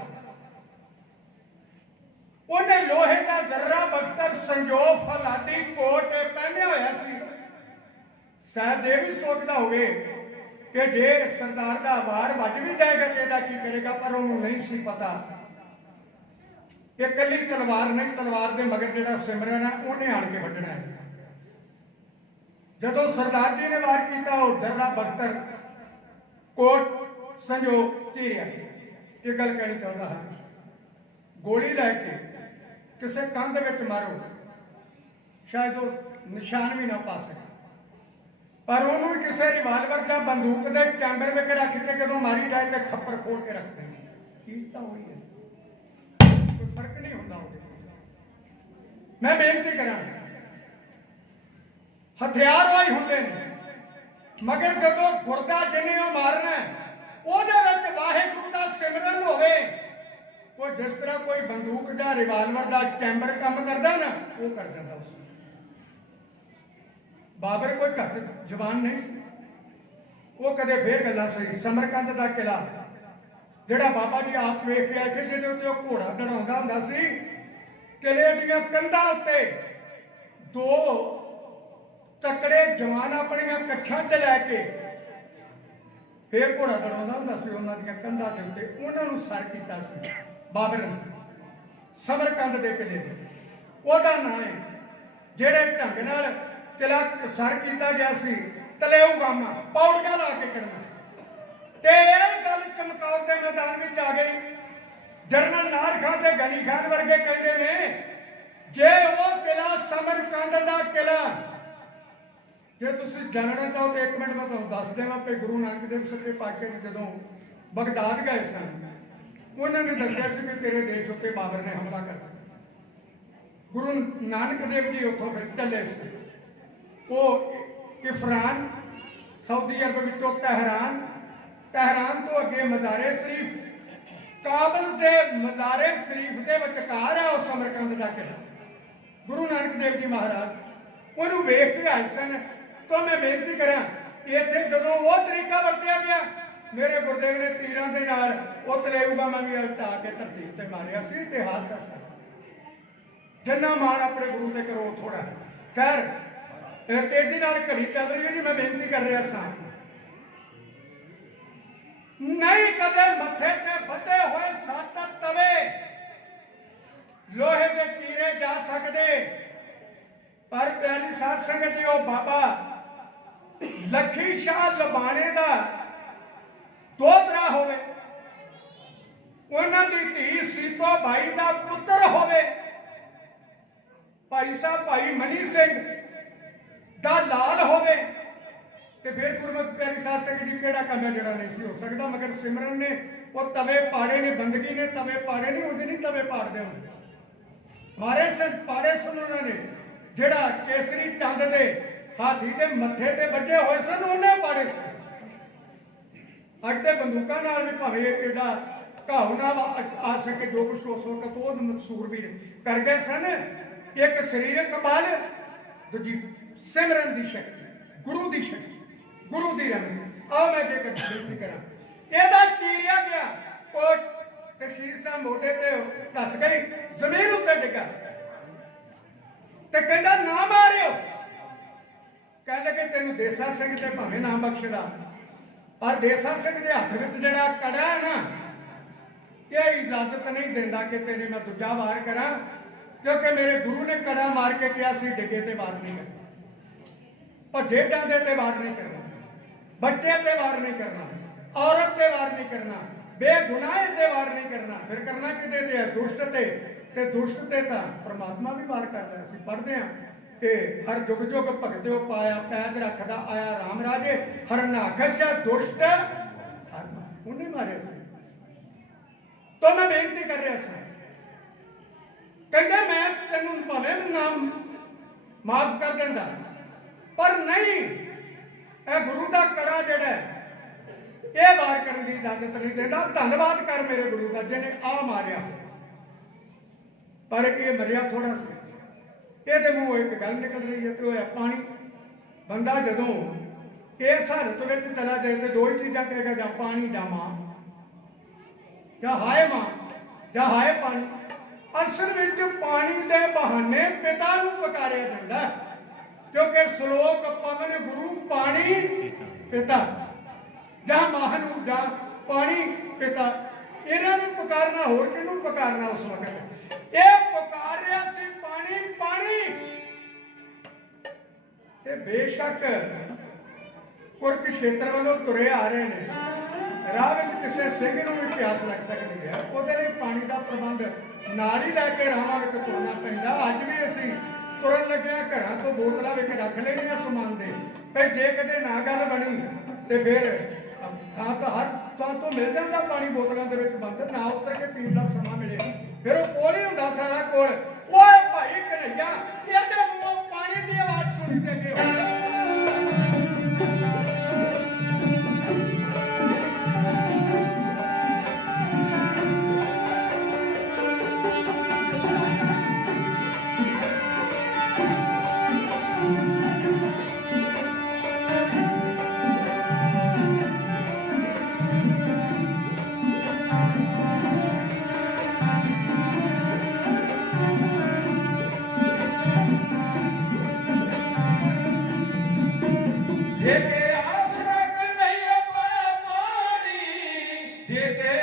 ਉਹਨੇ ਲੋਹੇ ਦਾ ਜ਼ਰਰਾ ਬਖਤਰ ਸੰਜੋਫ ਫਲਾਦੀ ਕੋਟ ਪਹਿਨਿਆ ਹੋਇਆ ਸੀ ਸ਼ਾਇਦ ਇਹ ਵੀ ਸੋਚਦਾ ਹੋਵੇ ਕਿ ਜੇ ਸਰਦਾਰ ਦਾ ਵਾਰ ਵੱਜ ਵੀ ਜਾਏਗਾ ਤੇ ਇਹਦਾ ਕੀ ਕਰੇਗਾ ਪਰ ਉਹਨੂੰ ਨਹੀਂ ਸੀ ਪਤਾ ਕਿ ਇਕੱਲੀ ਤਲਵਾਰ ਨਹੀਂ ਤਲਵਾਰ ਦੇ ਮਗਰ ਜਿਹੜਾ ਸਿਮਰਨ ਹੈ ਉਹਨੇ ਆਣ ਕੇ ਵੱਢਣਾ ਹੈ ਜਦੋਂ ਸਰਦਾਰ ਜੀ ਨੇ ਵਾਰ ਕੀਤਾ ਉਹ ਜ਼ਰਰਾ ਬਖਤਰ ਕੋਟ ਸੰਜੋ ਚੀਰਿਆ ਇਹ ਗੱਲ ਕਹਿਣੀ ਚਾਹੁੰਦਾ ਹਾਂ ਗੋਲੀ ਲੈ ਕੇ ਕਿਸੇ ਕੰਧ ਵਿੱਚ ਮਾਰੋ ਸ਼ਾਇਦ ਉਹ ਨਿਸ਼ਾਨ ਵੀ ਨਾ ਪਾ ਸਕੇ ਪਰ ਉਹਨੂੰ ਕਿਸੇ ਰਿਵਾਲਵਰ ਜਾਂ ਬੰਦੂਕ ਦੇ ਚੈਂਬਰ ਵਿੱਚ ਰੱਖ ਕੇ ਜਦੋਂ ਮਾਰੀ ਜਾਏ ਤੇ ਖੱਪਰ ਖੋਲ ਕੇ ਰੱਖ ਦੇਣੀ ਚੀਜ਼ ਤਾਂ ਹੋਈ ਹੈ ਕੋਈ ਫਰਕ ਨਹੀਂ ਹੁੰਦਾ ਉਹਦੇ ਮੈਂ ਬੇਨਤੀ ਕਰਾਂ ਹਥਿਆਰ ਵਾਈ ਹੁੰਦੇ ਨੇ ਮਗਰ ਜਦੋਂ ਗੁਰਦਾ ਜਿੰਨੇ ਉਹ ਮਾਰਨਾ ਉਹਦੇ ਵਿੱਚ ਵਾਹਿਗੁਰੂ ਦਾ ਸਿਮਰਨ ਹੋਵੇ ਉਹ ਜਿਸ ਤਰ੍ਹਾਂ ਕੋਈ ਬੰਦੂਕ ਜਾਂ ਰਿਵਾਲਵਰ ਦਾ ਚੈਂਬਰ ਕੰਮ ਕਰਦਾ ਨਾ ਉਹ ਕਰ ਜਾਂਦਾ ਉਸ ਬਾਬਰ ਕੋਈ ਘੱਟ ਜਵਾਨ ਨਹੀਂ ਸੀ ਉਹ ਕਦੇ ਫੇਰ ਗੱਲਾਂ ਸਹੀ ਸਮਰਕੰਦ ਦਾ ਕਿਲਾ ਜਿਹੜਾ ਬਾਬਾ ਜੀ ਆਪ ਵੇਖ ਕੇ ਆਏ ਕਿ ਜਿਹਦੇ ਉੱਤੇ ਉਹ ਘੋੜਾ ਦੜਾਉਂਦਾ ਹੁੰਦਾ ਸੀ ਕਿਲੇ ਦੀਆਂ ਕੰਧਾਂ ਉੱਤੇ ਦੋ ਤਕੜੇ ਜਵਾਨ ਆਪਣੀਆਂ ਕੱਛਾਂ 'ਚ ਲੈ ਕੇ ਫੇਰ ਘੋੜਾ ਦੜਾਉਂਦਾ ਹੁੰਦਾ ਸੀ ਉਹਨਾਂ ਦੀਆਂ ਕੰਧਾਂ ਦੇ ਉੱਤੇ ਉਹਨਾਂ ਨੂੰ ਸਰ ਕੀਤਾ ਸੀ ਬਾਬਰ ਨੇ ਸਮਰਕੰਦ ਦੇ ਕਿਲੇ ਉਹਦਾ ਨਾਂ ਹੈ ਜਿਹੜੇ ਢੰਗ ਨਾਲ ਕਿਲਾ ਸਰ ਕੀਤਾ ਗਿਆ ਸੀ ਤਲੇਊਗਾਮਾ ਪੌੜੀਆਂ ਲਾ ਕੇ ਕਰਨਾ ਤੇ ਇਹ ਗੱਲ ਚਮਕੌਰ ਦੇ ਮੈਦਾਨ ਵਿੱਚ ਆ ਗਈ ਜਰਨਲ ਨਾਰ ਖਾਨ ਤੇ ਗਨੀ ਖਾਨ ਵਰਗੇ ਕਹਿੰਦੇ ਨੇ ਜੇ ਉਹ ਕਿਲਾ ਸਮਰਕੰਦ ਦਾ ਕਿਲਾ ਜੇ ਤੁਸੀਂ ਜਾਣਨਾ ਚਾਹੋ ਤੇ 1 ਮਿੰਟ ਮੈਂ ਤੁਹਾਨੂੰ ਦੱਸ ਦੇਵਾਂ ਕਿ ਗੁਰੂ ਨਾਨਕ ਦੇਵ ਸੱਚੇ ਪਾਤਸ਼ਾਹ ਜਦੋਂ ਬਗਦਾਦ ਗਏ ਸਨ ਉਹਨਾਂ ਨੇ ਦੱਸਿਆ ਸੀ ਕਿ ਤੇਰੇ ਦੇਸ਼ ਉੱਤੇ ਬਾਬਰ ਨੇ ਹਮਲਾ ਕਰਤਾ ਗੁਰੂ ਨਾਨਕ ਦੇਵ ਜੀ ਉੱਥੋਂ ਫਿਰ ਚੱਲੇ ਸੀ ਉਹ ਇਫਰਾਨ ਸਾਊਦੀ ਅਰਬ ਵਿੱਚੋਂ ਤਹਿਰਾਨ ਤੋਂ ਅੱਗੇ ਮਜ਼ਾਰੇ ਸ਼ਰੀਫ ਕਾਬਲ ਦੇ ਮਜ਼ਾਰੇ ਸ਼ਰੀਫ ਦੇ ਵਿਚਕਾਰ ਹੈ ਉਹ ਸਮਰਕੰਦ ਦਾ ਕਿਲਾ ਗੁਰੂ ਨਾਨਕ ਦੇਵ ਜੀ ਮਹਾਰਾਜ ਉਹਨੂੰ ਵੇਖ ਕੇ ਆਏ ਸਨ ਤਾਂ ਮੈਂ ਬੇਨਤੀ ਕਰਾਂ ਇੱਥੇ ਜਦੋਂ ਉਹ ਤਰੀਕਾ ਵਰਤਿਆ ਗਿਆ ਮੇਰੇ ਗੁਰਦੇਵ ਨੇ ਤੀਰਾਂ ਦੇ ਨਾਲ ਉਹ ਤਲੇਊਗਾਮਾ ਵੀ ਉਲਟਾ ਕੇ ਧਰਤੀ ਉੱਤੇ ਮਾਰਿਆ ਸੀ ਇਤਿਹਾਸ ਹੈ ਸਾਡਾ ਜਿੰਨਾ ਮਾਣ ਆਪਣੇ ਗੁਰੂ ਤੇ ਕਰੋ ਥੋੜਾ ਖੈਰ ਤੇਜ਼ੀ ਨਾਲ ਘੜੀ ਚੱਲ ਰਹੀ ਹੈ ਜੀ ਮੈਂ ਬੇਨਤੀ ਕਰ ਰਿਹਾ ਸਾਂ ਨਹੀਂ ਕਦੇ ਮੱਥੇ ਤੇ ਬੱਧੇ ਹੋਏ 7 ਤਵੇ ਲੋਹੇ ਦੇ ਚੀਰੇ ਜਾ ਸਕਦੇ ਪਰ ਪਿਆਰੀ ਸਾਧ ਸੰਗਤ ਜੀ ਉਹ ਬਾਬਾ ਲੱਖੀ ਸ਼ਾਹ ਲਬਾਣੇ ਦਾ ਦੋਤਰਾ ਹੋਵੇ ਉਹਨਾਂ ਦੀ ਧੀ ਸੀਤੋ ਭਾਈ ਦਾ ਪੁੱਤਰ ਹੋਵੇ ਭਾਈ ਸਾਹਿਬ ਭਾਈ ਮਨੀ ਸਿੰਘ ਦਾ ਲਾਲ ਹੋਵੇ ਤੇ ਫਿਰ ਗੁਰਮਤਿ ਪਿਆਰੀ ਸਾਧ ਸੰਗਤ ਜੀ ਕਿਹੜਾ ਕੰਮ ਜਿਹੜਾ ਨਹੀਂ ਸੀ ਹੋ ਸਕਦਾ ਮਗਰ ਸਿਮਰਨ ਨੇ ਉਹ ਤਵੇ ਪਾੜੇ ਨੇ ਬੰਦਗੀ ਨੇ ਤਵੇ ਪਾੜੇ ਨਹੀਂ ਹੁੰਦੇ ਨਹੀਂ ਤਵੇ ਪਾੜਦੇ ਹੁੰਦੇ ਮਾਰੇ ਸਨ ਪਾੜੇ ਸਨ ਉਹਨਾਂ ਨੇ ਜਿਹੜਾ ਕੇਸਰੀ ਚੰਦ ਦੇ ਹਾਥੀ ਦੇ ਮੱਥੇ ਤੇ ਵੱਜੇ ਹੋਏ ਸਨ ਉਹਨੇ ਪਾੜੇ ਸਨ ਅੱਜ ਤੇ ਬੰਦੂਕਾਂ ਨਾਲ ਵੀ ਭਾਵੇਂ ਇਹਦਾ ਘਾਉਣਾ ਆ ਸਕੇ ਜੋ ਕੁਛ ਉਸ ਵਕਤ ਉਹ ਮਨਸੂਰ ਵੀ ਕਰ ਗਏ ਸਨ ਇੱਕ ਸਰੀਰਕ ਬਲ ਦੂਜੀ ਸਿਮਰਨ ਦੀ ਸ਼ਕਤੀ ਗੁਰੂ ਦੀ ਸ਼ਕਤੀ ਗੁਰੂ ਦੀ ਰੰਗ ਆਓ ਮੈਂ ਅੱਗੇ ਬੇਨਤੀ ਕਰਾਂ ਇਹਦਾ ਚੀਰਿਆ ਗਿਆ ਕੋਟ ਤੇ ਸ਼ੀਰ ਸਾਹਿਬ ਮੋਢੇ ਤੇ ਧੱਸ ਗਈ ਜ਼ਮੀਨ ਉੱਤੇ ਡਿੱਗਾ ਤੇ ਕਹਿੰਦਾ ਨਾ ਮਾਰਿਓ ਕਹਿ ਲਗੇ ਤੈਨੂੰ ਦੇਸਾ ਸਿੰਘ ਤੇ ਭਾਵੇਂ ਨਾ ਬਖਸ਼ਦਾ ਪਰ ਦੇਸਾ ਸਿੰਘ ਦੇ ਹੱਥ ਵਿੱਚ ਜਿਹੜਾ ਕੜਾ ਹੈ ਨਾ ਇਹ ਇਜਾਜ਼ਤ ਨਹੀਂ ਦਿੰਦਾ ਕਿ ਤੈਨੂੰ ਮੈਂ ਦੂਜਾ ਵਾਰ ਕਰਾਂ ਕਿਉਂਕਿ ਮੇਰੇ ਗੁਰੂ ਨੇ ਕੜਾ ਮਾਰ ਕੇ ਕਿਹਾ ਸੀ ਡਿੱਗੇ ਤੇ ਵਾਰ ਨਹੀਂ ਕਰਨਾ ਭੱਜੇ ਡਾਂਡੇ ਤੇ ਵਾਰ ਨਹੀਂ ਕਰਨਾ ਬੱਚੇ ਤੇ ਵਾਰ ਨਹੀਂ ਕਰਨਾ ਔਰਤ ਤੇ ਵਾਰ ਨਹੀਂ ਕਰਨਾ बेगुनाह ते वार नहीं करना, फिर करना किते ते है दुष्ट ते दुष्ट ते तां परमात्मा भी वार करदा। ਅਸੀਂ ਪੜ੍ਹਦੇ ਹਾਂ कि हर जुग जुग भगत्यो पाया पैद रखदा आया राम राजे, हर नाखश दुष्ट उन्हें मारे सी। तो मैं बेनती कर रहा सा, कहते मैं तेन भावें नाम माफ कर देंदा, पर नहीं ए गुरु का कड़ा जड़ा ये वार करने की इजाजत नहीं देता। धन्यवाद कर मेरे गुरु का जिन्हें आ मारिया, पर ये मरिया थोड़ा सा। ये मूँह एक गल निकल रही है तो पानी। बंदा जदों इस हालत में चला जाए तो दो ही चीज़ां कहेगा, जा पानी जा मां, जा हाय मां, जा हाय पानी। असल में पानी के बहाने पिता नूं पुकारिया जाता, क्योंकि श्लोक पवन गुरु पानी पिता, जा मां नूं जा पानी पिता। इन्हां नूं पुकारना, होर किहनूं पुकारना उस वक्त। ये पुकार रहा सी पानी पानी। ये बेशक कुरुक्षेत्र वालों तुरे आ रहे हैं, राह में किसी सिंह नूं भी प्यास लग सकती है, ਉਹਦੇ ਲਈ पानी का प्रबंध नाल ही लैके राहां विच तुरना पैंदा। अज भी असीं तुरन लग्गिआं घरां तो बोतलां विच रख लैणीआं समान दे, भई जे कदे ना गल बनी ते फिर थां तो हर थां तो मिल जाता पानी बोतलों के बंद, ना उतर के पीण का समा मिले, फिर वो कोल ही हुंदा सारा कोल। ओए भाई कन्हैया, कहते मूंहों पानी की आवाज सुनी ते अगे हो। देके आसरा कन्हैया पाया पानी, देके